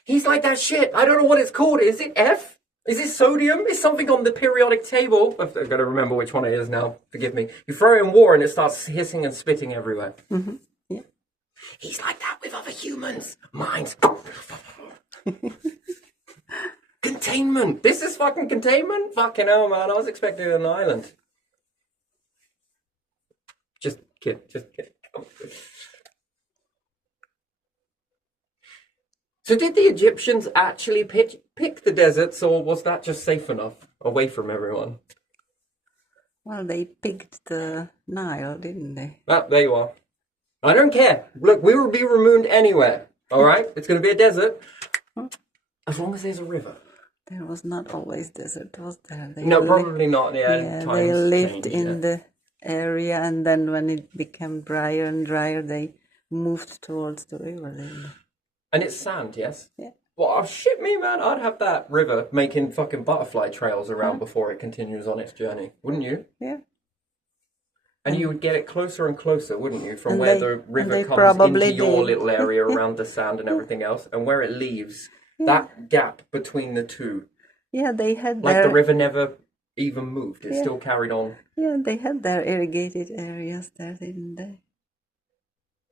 He's like that shit. I don't know what it's called. Is it F? Is it sodium? It's something on the periodic table. I've got to remember which one it is now. Forgive me. You throw it in water and it starts hissing and spitting everywhere. Yeah. He's like that with other humans. Minds. Containment! This is fucking containment? Fucking hell, man. I was expecting an island. Just kid. So did the Egyptians actually pick the deserts, or was that just safe enough away from everyone? Well, they picked the Nile, didn't they? Ah, there you are. I don't care. Look, we will be removed anywhere. All right? It's going to be a desert. As long as there's a river. There was not always desert, was there? No, probably not. Yeah, Yeah, times they lived change, in yeah. the area, and then when it became drier and drier, they moved towards the river. Didn't they? And it's sand, yes? Yeah. Well, oh, shit me, man. I'd have that river making fucking butterfly trails around before it continues on its journey. Wouldn't you? Yeah. And you would get it closer and closer, wouldn't you? From And where they- the and river they comes probably into your did. little area around the sand and everything else. And where it leaves, that gap between the two. Yeah, they had Like their the river never even moved. It still carried on. yeah, they had their irrigated areas there, didn't they?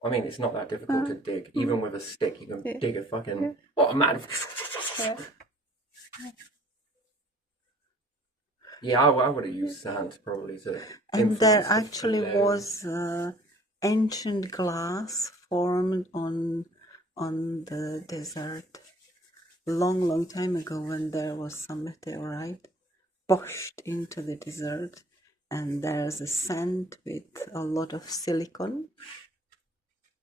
I mean, it's not that difficult to dig. Even with a stick, you can dig a fucking... What a man... Yeah, I would have used sand probably to And there influence the actually flow. was ancient glass formed on the desert long time ago, when there was some meteorite pushed into the desert, and there's a sand with a lot of silicon.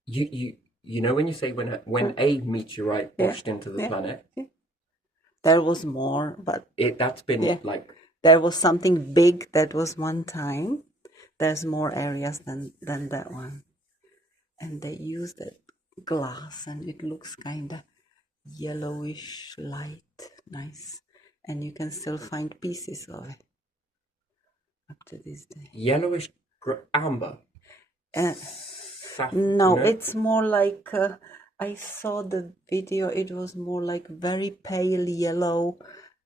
You know when you say when a meteorite pushed into the planet, There was more, but that's been like... there was something big that was one time. There's more areas than that one. And they used that glass, and it looks kind of yellowish light, nice. And you can still find pieces of it up to this day. Yellowish amber. No, it's more like, I saw the video, it was more like very pale yellow,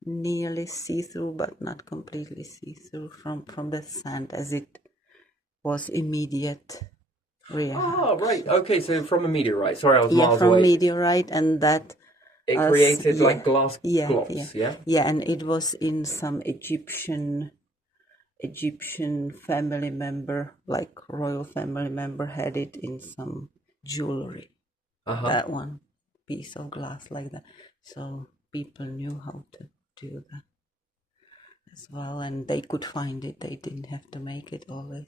nearly see-through, but not completely see-through from the sand, as it was immediate reaction. Oh, right. Okay, so from a meteorite. Sorry, I was Yeah, miles from away. meteorite, and that It created like glass yeah, globs, yeah? Yeah, and it was in some Egyptian family member, like royal family member, had it in some jewelry. That one piece of glass like that. So people knew how to do that as well, and they could find it. They didn't have to make it always.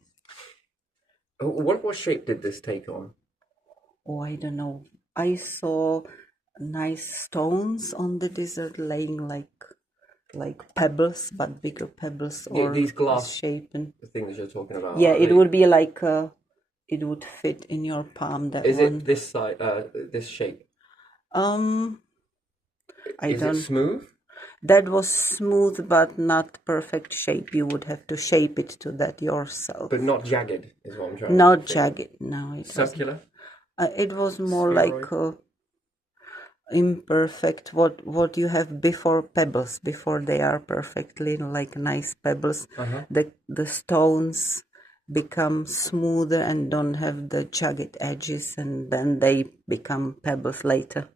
What shape did this take on? Oh, I don't know. I saw nice stones on the desert laying like pebbles, but bigger pebbles, or these glass shapen. The things you're talking about. Yeah, it would be like it would fit in your palm. That Is one. it this side? This shape? Is it smooth? That was smooth, but not perfect shape. You would have to shape it to that yourself. But not jagged, is what I'm trying Not to say. jagged. No, it Circular? it was more Spheroid? like imperfect. What you have before pebbles, before they are perfectly like nice pebbles. The stones become smoother and don't have the jagged edges, and then they become pebbles later.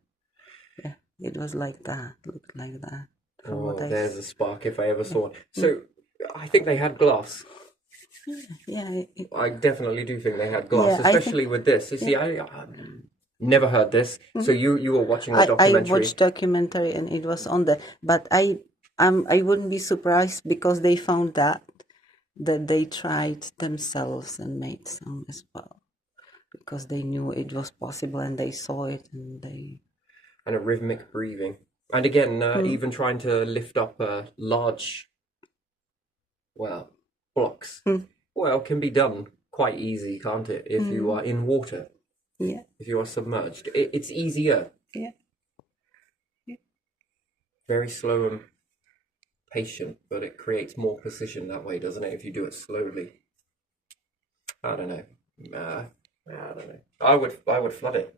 Yeah, it was like that. Looked like that. Oh, there's a spark if I ever saw one. So, I think they had glass. Yeah. I definitely do think they had glass, Yeah, I especially with this. You see, I never heard this. So you were watching the I documentary. watched documentary, and it was on there. But I wouldn't be surprised, because they found that they tried themselves and made some as well, because they knew it was possible, and they saw it, and they... And a rhythmic breathing. And again, even trying to lift up large, blocks, can be done quite easy, can't it? If you are in water. Yeah. If you are submerged. It's easier. Yeah. Very slow and patient, but it creates more precision that way, doesn't it? If you do it slowly. I don't know. I don't know. I would flood it.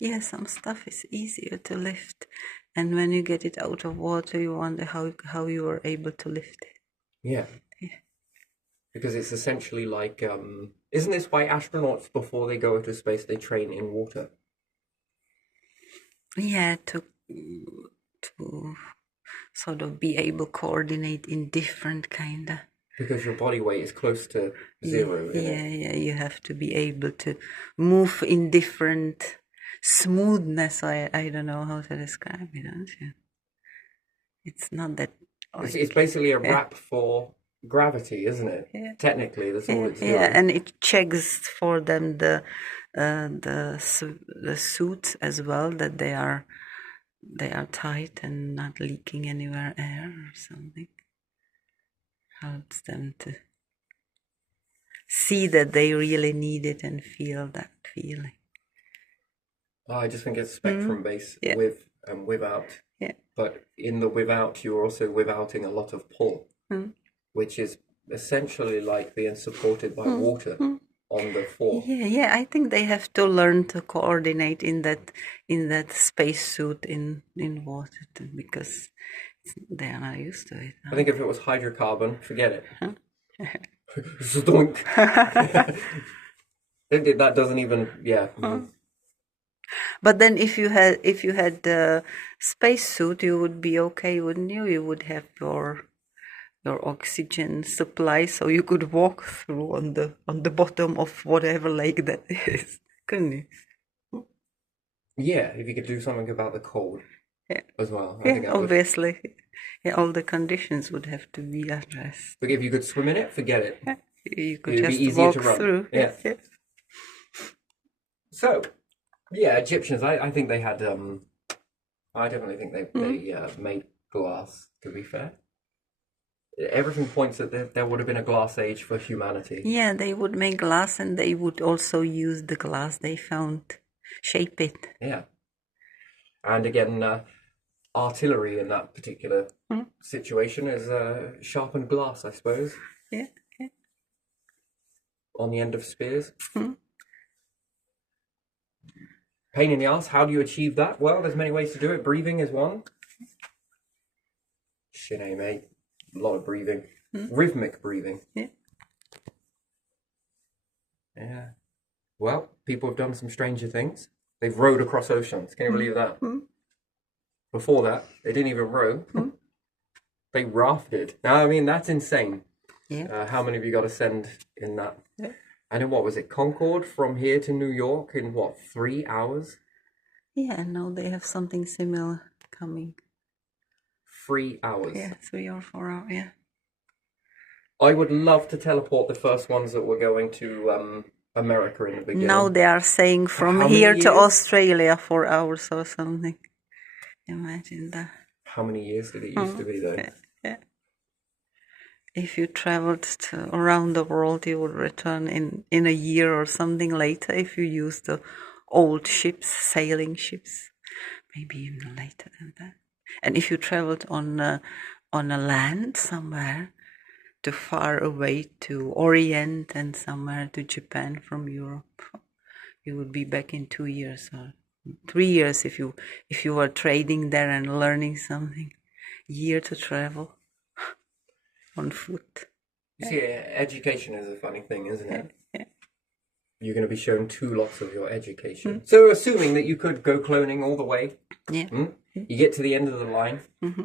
Yeah, some stuff is easier to lift, and when you get it out of water, you wonder how you were able to lift it. Yeah. Because it's essentially like, isn't this why astronauts, before they go into space, they train in water? Yeah, to sort of be able to coordinate in different kind of. Because your body weight is close to zero. Yeah, you have to be able to move in different smoothness. I don't know how to describe it, don't you? It's not that. It's basically a wrap for gravity, isn't it? Yeah. Technically, that's all it's doing. Yeah, and it checks for them the suits as well, that they are tight and not leaking anywhere air or something. Helps them to see that they really need it and feel that feeling. I just think it's spectrum based with and without. Yeah. But in the without, you're also withouting a lot of pull, which is essentially like being supported by water on the floor. Yeah. I think they have to learn to coordinate in that spacesuit in water because they are not used to it. I think if it was hydrocarbon, forget it. Stunk. That doesn't even, But then if you had the spacesuit, you would be okay, wouldn't you? You would have your oxygen supply, so you could walk through on the bottom of whatever lake that is, couldn't you? Yeah, if you could do something about the cold as well. I think that obviously. Yeah, all the conditions would have to be addressed. But if you could swim in it, forget it. Yeah, you could It'd just be easier walk to run. through. Yeah. So, Egyptians, I think they had, I definitely think they made glass, to be fair. Everything points that there would have been a glass age for humanity. Yeah, they would make glass, and they would also use the glass they found, shape it. Yeah. And again, artillery in that particular situation is sharpened glass, I suppose. Yeah. On the end of spears. Pain in the ass, how do you achieve that? Well, there's many ways to do it. Breathing is one. Shit, mate. A lot of breathing. Rhythmic breathing. Yeah. Well, people have done some stranger things. They've rowed across oceans. Can you believe that? Before that, they didn't even row. They rafted. Now, I mean, that's insane. Yeah. How many of you got to send in that? Yeah. And then what was it? Concorde from here to New York in 3 hours? Yeah, no, they have something similar coming. 3 hours. Yeah, 3 or 4 hours, yeah. I would love to teleport the first ones that were going to America in the beginning. Now they are saying from here to Australia 4 hours or something. Imagine that. How many years did it used to be though? Yeah. If you traveled around the world, you would return in a year or something later if you used the old ships, sailing ships. Maybe even later than that. And if you traveled on a land somewhere, too far away to Orient and somewhere to Japan from Europe, you would be back in 2 years or 3 years if you were trading there and learning something. Year to travel on foot. You see, education is a funny thing, isn't it? Yeah. You're going to be shown 2 lots of your education. So assuming that you could go cloning all the way, you get to the end of the line,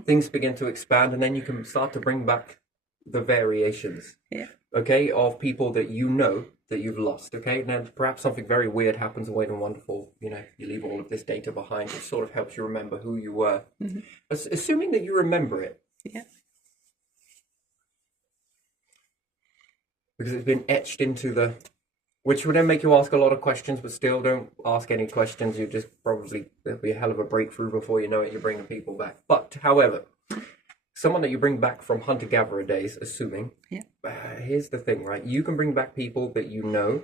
things begin to expand, and then you can start to bring back the variations, okay, of people that you know that you've lost, okay? Now, perhaps something very weird happens, weird and wonderful, you leave all of this data behind. It sort of helps you remember who you were. Assuming that you remember it. Yeah. Because it's been etched into the... Which would then make you ask a lot of questions, but still don't ask any questions. You just probably... There'll be a hell of a breakthrough before you know it, you're bringing people back. But, however... Someone that you bring back from hunter-gatherer days, assuming. Yeah. Here's the thing, right? You can bring back people that you know,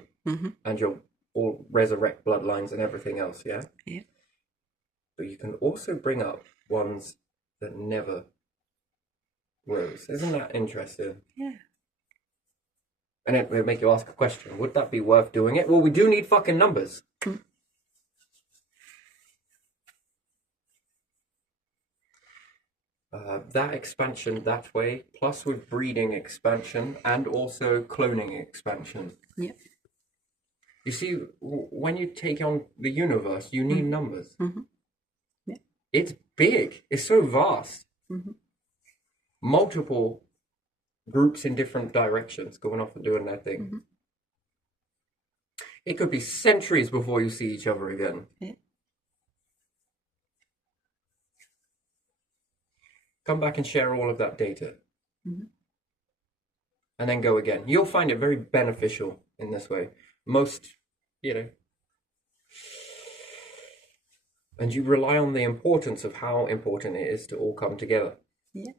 and you'll all resurrect bloodlines and everything else, yeah? Yeah. But you can also bring up ones that never rose. Isn't that interesting? Yeah. And it will make you ask a question. Would that be worth doing it? Well, we do need fucking numbers. That expansion that way, plus with breeding expansion and also cloning expansion. Yeah. You see, when you take on the universe, you need numbers. Yeah. It's big. It's so vast. Mhm. Multiple groups in different directions going off and doing their thing. Mhm. It could be centuries before you see each other again. Yeah. Come back and share all of that data. Mhm. And then go again. You'll find it very beneficial in this way. Most, you know, and you rely on the importance of how important it is to all come together. Yeah.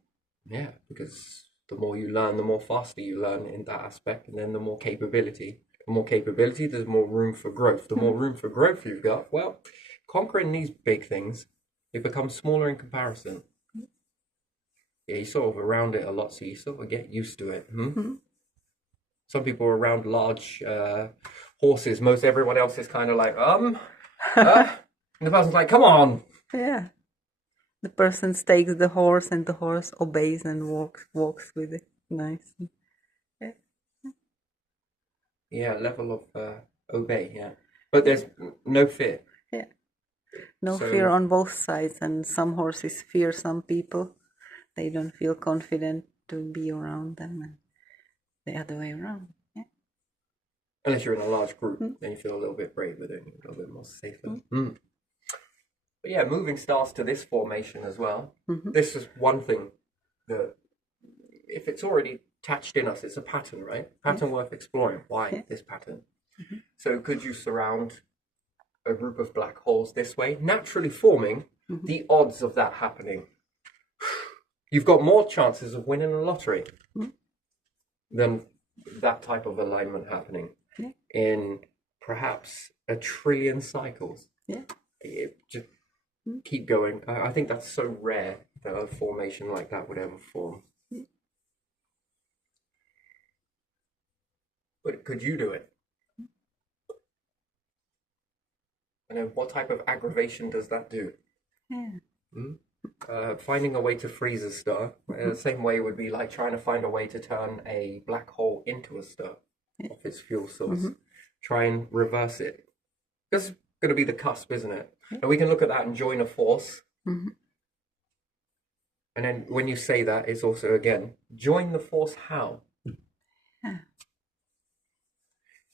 Yeah, because the more you learn, the more faster you learn in that aspect, and then the more capability. The more capability, there's more room for growth. The more room for growth you've got, well, conquering these big things, it becomes smaller in comparison. Yeah, you sort of around it a lot, so you sort of get used to it. Mhm. Some people are around large horses. Most everyone else is kind of like, and the person's like, come on. Yeah. The person stakes the horse and the horse obeys and walks with it nicely. Yeah. Yeah, level of obey, yeah. But there's no fear. Yeah. No So, fear on both sides, and some horses fear some people. They don't feel confident to be around them, and the other way around. Yeah. unless you're in a large group, then you feel a little bit braver, don't you? A little bit more safer. But yeah, moving stars to this formation as well. This is one thing that, if it's already attached in us, it's a pattern, right? Pattern worth exploring. Why this pattern? So could you surround a group of black holes this way, naturally forming? The odds of that happening, you've got more chances of winning a lottery than that type of alignment happening in perhaps 1 trillion cycles. Yeah. Just keep going. I think that's so rare that a formation like that would ever form. But could you do it? And then what type of aggravation does that do? Yeah. Finding a way to freeze a star, the same way would be like trying to find a way to turn a black hole into a star off its fuel source. Try and reverse it. This is going to be the cusp, isn't it? And we can look at that and join a force. And then when you say that, it's also, again, join the force how? Yeah.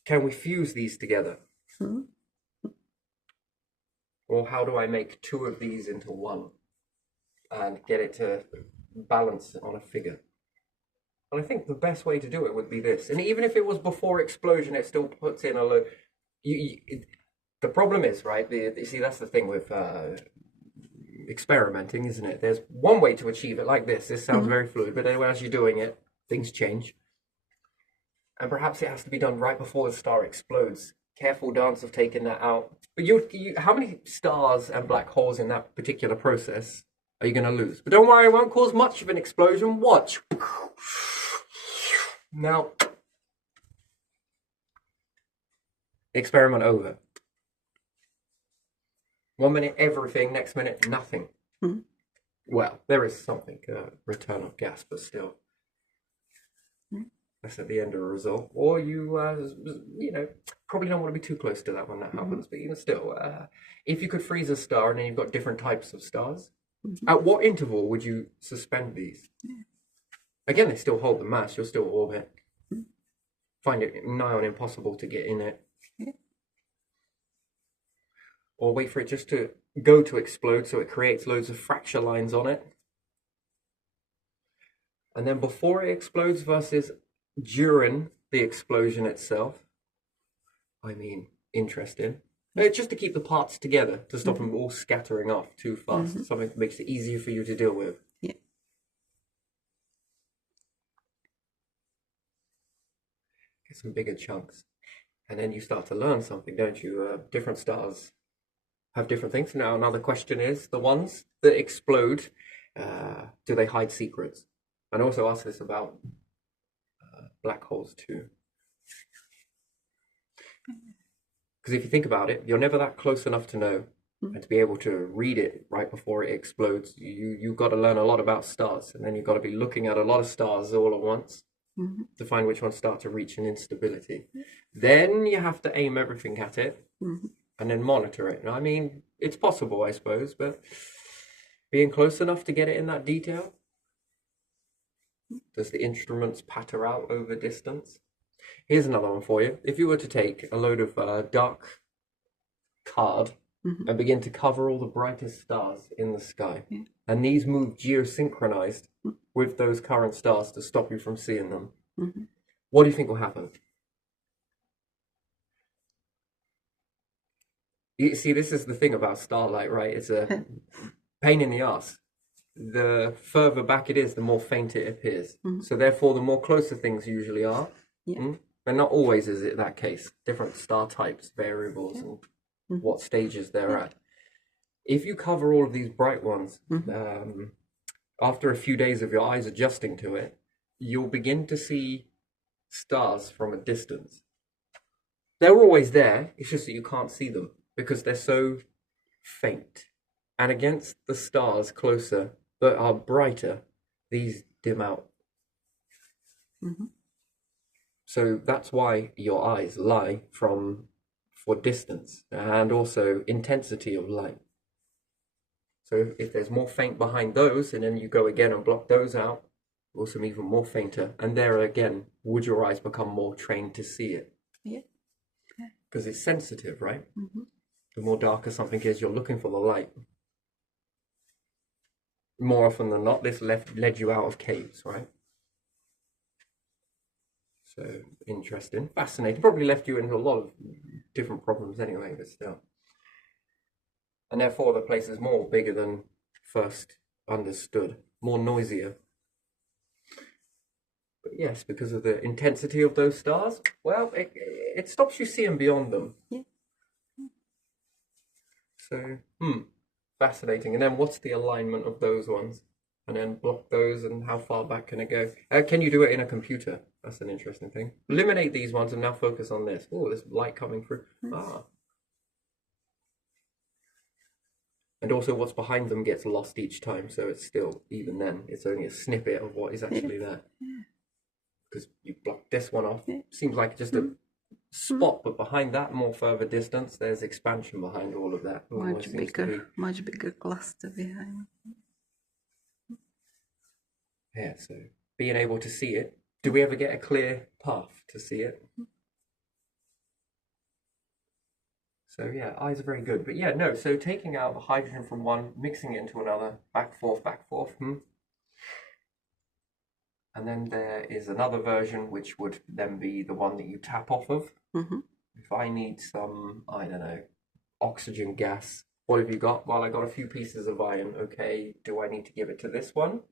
Can we fuse these together? Or how do I make 2 of these into 1 and get it to balance on a figure? And I think the best way to do it would be this. And even if it was before explosion, it still puts in a low. The problem is, right? You see, that's the thing with experimenting, isn't it? There's one way to achieve it like this. This sounds very fluid, but then as you're doing it, things change. And perhaps it has to be done right before the star explodes. Careful dance of taking that out. But how many stars and black holes in that particular process are you going to lose? But don't worry, it won't cause much of an explosion. Watch. Now, experiment over. 1 minute, everything. Next minute, nothing. Well, there is something, return of gas, but still. That's at the end of a result. Or you probably don't want to be too close to that when that happens. But even still, if you could freeze a star and then you've got different types of stars, at what interval would you suspend these? Again, they still hold the mass. You'll still orbit. Find it nigh on impossible to get in it. Or wait for it just to go to explode so it creates loads of fracture lines on it. And then before it explodes versus during the explosion itself. I mean, interesting. Just to keep the parts together, to stop them all scattering off too fast. Something that makes it easier for you to deal with. Yeah. Get some bigger chunks. And then you start to learn something, don't you? Different stars have different things. Now, another question is, the ones that explode, do they hide secrets? And also ask this about black holes too. Because if you think about it, you're never that close enough to know. And to be able to read it right before it explodes, you've got to learn a lot about stars. And then you've got to be looking at a lot of stars all at once to find which ones start to reach an instability. Then you have to aim everything at it and then monitor it. And I mean, it's possible, I suppose, but Being close enough to get it in that detail? Does the instruments patter out over distance? Here's another one for you. If you were to take a load of dark card and begin to cover all the brightest stars in the sky, and these move geosynchronized with those current stars to stop you from seeing them, what do you think will happen? You see, this is the thing about starlight, right? It's a pain in the ass. The further back it is, the more faint it appears. So therefore, the more closer things usually are. But not always is it that case. Different star types, variables, and what stages they're at. If you cover all of these bright ones, after a few days of your eyes adjusting to it, you'll begin to see stars from a distance. They're always there, it's just that you can't see them because they're so faint. And against the stars closer that are brighter, these dim out. So that's why your eyes lie for distance and also intensity of light. So if there's more faint behind those, and then you go again and block those out, also even more fainter. And there again, would your eyes become more trained to see it? Yeah. Because it's sensitive, right? The more darker something is, you're looking for the light. More often than not, this led you out of caves, right? So interesting, fascinating. Probably left you into a lot of different problems anyway, but still. And therefore, the place is more bigger than first understood, more noisier. But yes, because of the intensity of those stars, well, it stops you seeing beyond them. So, fascinating. And then what's the alignment of those ones? And then block those, and how far back can it go? Can you do it in a computer? That's an interesting thing. Eliminate these ones and now focus on this. Oh, there's light coming through. And also what's behind them gets lost each time, so it's still, even then, it's only a snippet of what is actually there. Because you blocked this one off. Seems like just a spot, but behind that, more further distance, there's expansion behind all of that. Much bigger cluster behind. Yeah, so being able to see it. Do we ever get a clear path to see it? So yeah, eyes are very good. But yeah, no, so taking out the hydrogen from one, mixing it into another, back, forth, And then there is another version, which would then be the one that you tap off of. If I need some, I don't know, oxygen gas, what have you got? Well, I got a few pieces of iron. Okay, do I need to give it to this one?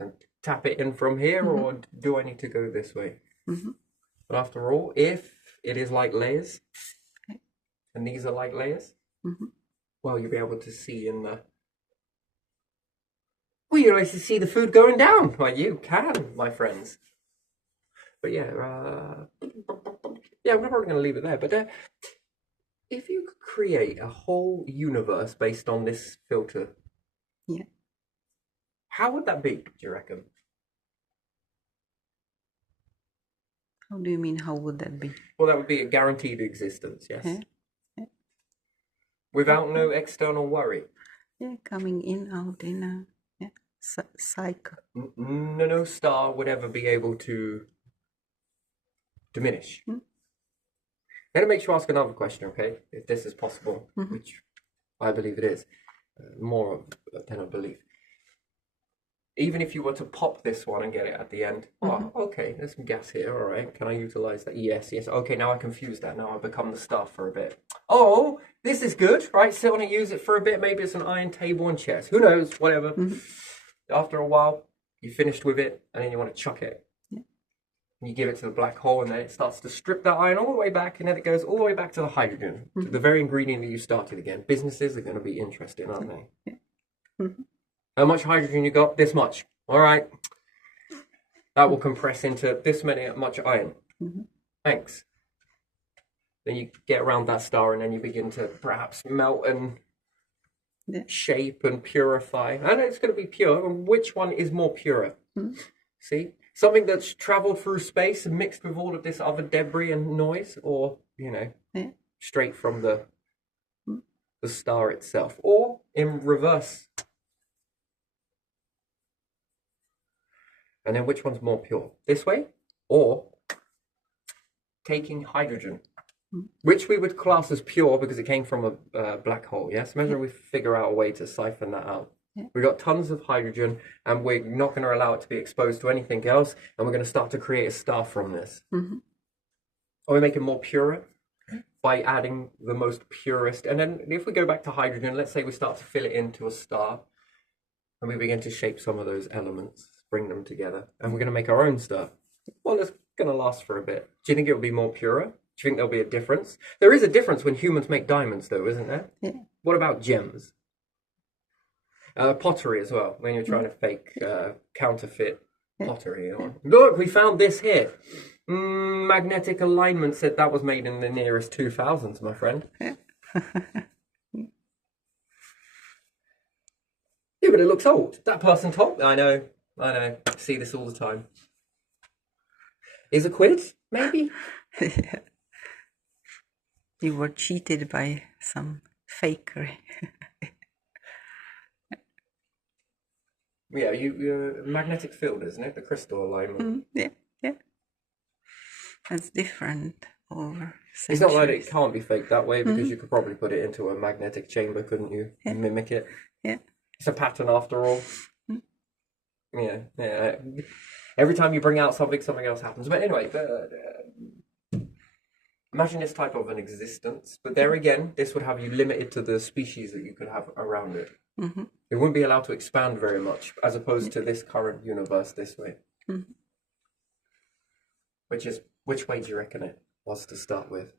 And tap it in from here, or do I need to go this way? But after all, if it is like layers, and these are like layers, well, you'll be able to see in the... Well, you'll be able to see the food going down. Well, you can, my friends. But yeah, I'm probably going to leave it there. But if you could create a whole universe based on this filter, how would that be, do you reckon? How do you mean, how would that be? Well, that would be a guaranteed existence, yes. Without no external worry. Yeah, coming in, out, in, out. Yeah, cycle. No star would ever be able to diminish. Then it makes you ask another question, okay? If this is possible, which I believe it is, more than a belief. Even if you were to pop this one and get it at the end, oh, okay, there's some gas here, all right, can I utilize that? Yes. Okay, now I confuse that. Now I become the staff for a bit. Oh, this is good, right? So I want to use it for a bit. Maybe it's an iron table and chairs. Who knows? Whatever. After a while, you're finished with it, and then you want to chuck it. And you give it to the black hole, and then it starts to strip that iron all the way back, and then it goes all the way back to the hydrogen, to the very ingredient that you started again. Businesses are going to be interesting, aren't they? How much hydrogen you got? This much. All right. That will compress into this much iron. Thanks. Then you get around that star, and then you begin to perhaps melt and shape and purify. And it's going to be pure. And which one is more pure? See? Something that's traveled through space and mixed with all of this other debris and noise, or, straight from the the star itself, or in reverse. And then which one's more pure? This way, or taking hydrogen, which we would class as pure because it came from a black hole, yes? Imagine we figure out a way to siphon that out. Yeah. We've got tons of hydrogen, and we're not going to allow it to be exposed to anything else, and we're going to start to create a star from this. Or we make it more pure by adding the most purest. And then if we go back to hydrogen, let's say we start to fill it into a star, and we begin to shape some of those elements, bring them together, and we're going to make our own star. Well, it's going to last for a bit. Do you think it will be more purer? Do you think there'll be a difference? There is a difference when humans make diamonds, though, isn't there? Yeah. What about gems? Pottery as well, when you're trying to fake counterfeit pottery. Look, we found this here. Magnetic alignment said that was made in the nearest 2000s, my friend. Yeah, but it looks old. That person told me. I know. I see this all the time. Is a quiz, maybe? Yeah. You were cheated by some fakery. Yeah, you magnetic field, isn't it? The crystal alignment. Yeah. That's different over centuries. It's not like it can't be faked that way, because you could probably put it into a magnetic chamber, couldn't you? Yeah. And mimic it. Yeah. It's a pattern after all. Yeah. Every time you bring out something, something else happens. But anyway, imagine this type of an existence. But there again, this would have you limited to the species that you could have around it. It wouldn't be allowed to expand very much, as opposed to this current universe this way. Which way do you reckon it was to start with?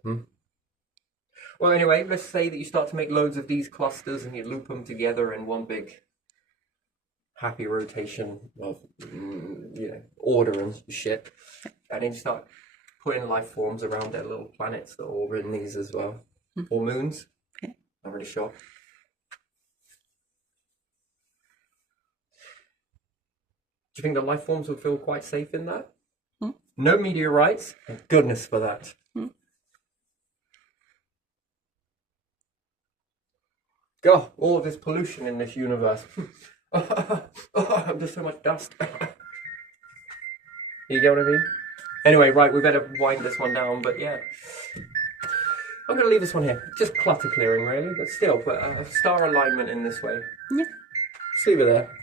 Well, anyway, let's say that you start to make loads of these clusters and you loop them together in one big happy rotation of order and shit, and then you start putting life forms around their little planets that orbit these as well, or moons. Not really sure. Do you think the life forms would feel quite safe in that? No meteorites? Thank goodness for that. God, all of this pollution in this universe. There's so much dust. You get what I mean? Anyway, right, we better wind this one down, but yeah. I'm going to leave this one here. Just clutter clearing, really, but still, put a star alignment in this way. Yeah. Just leave it there.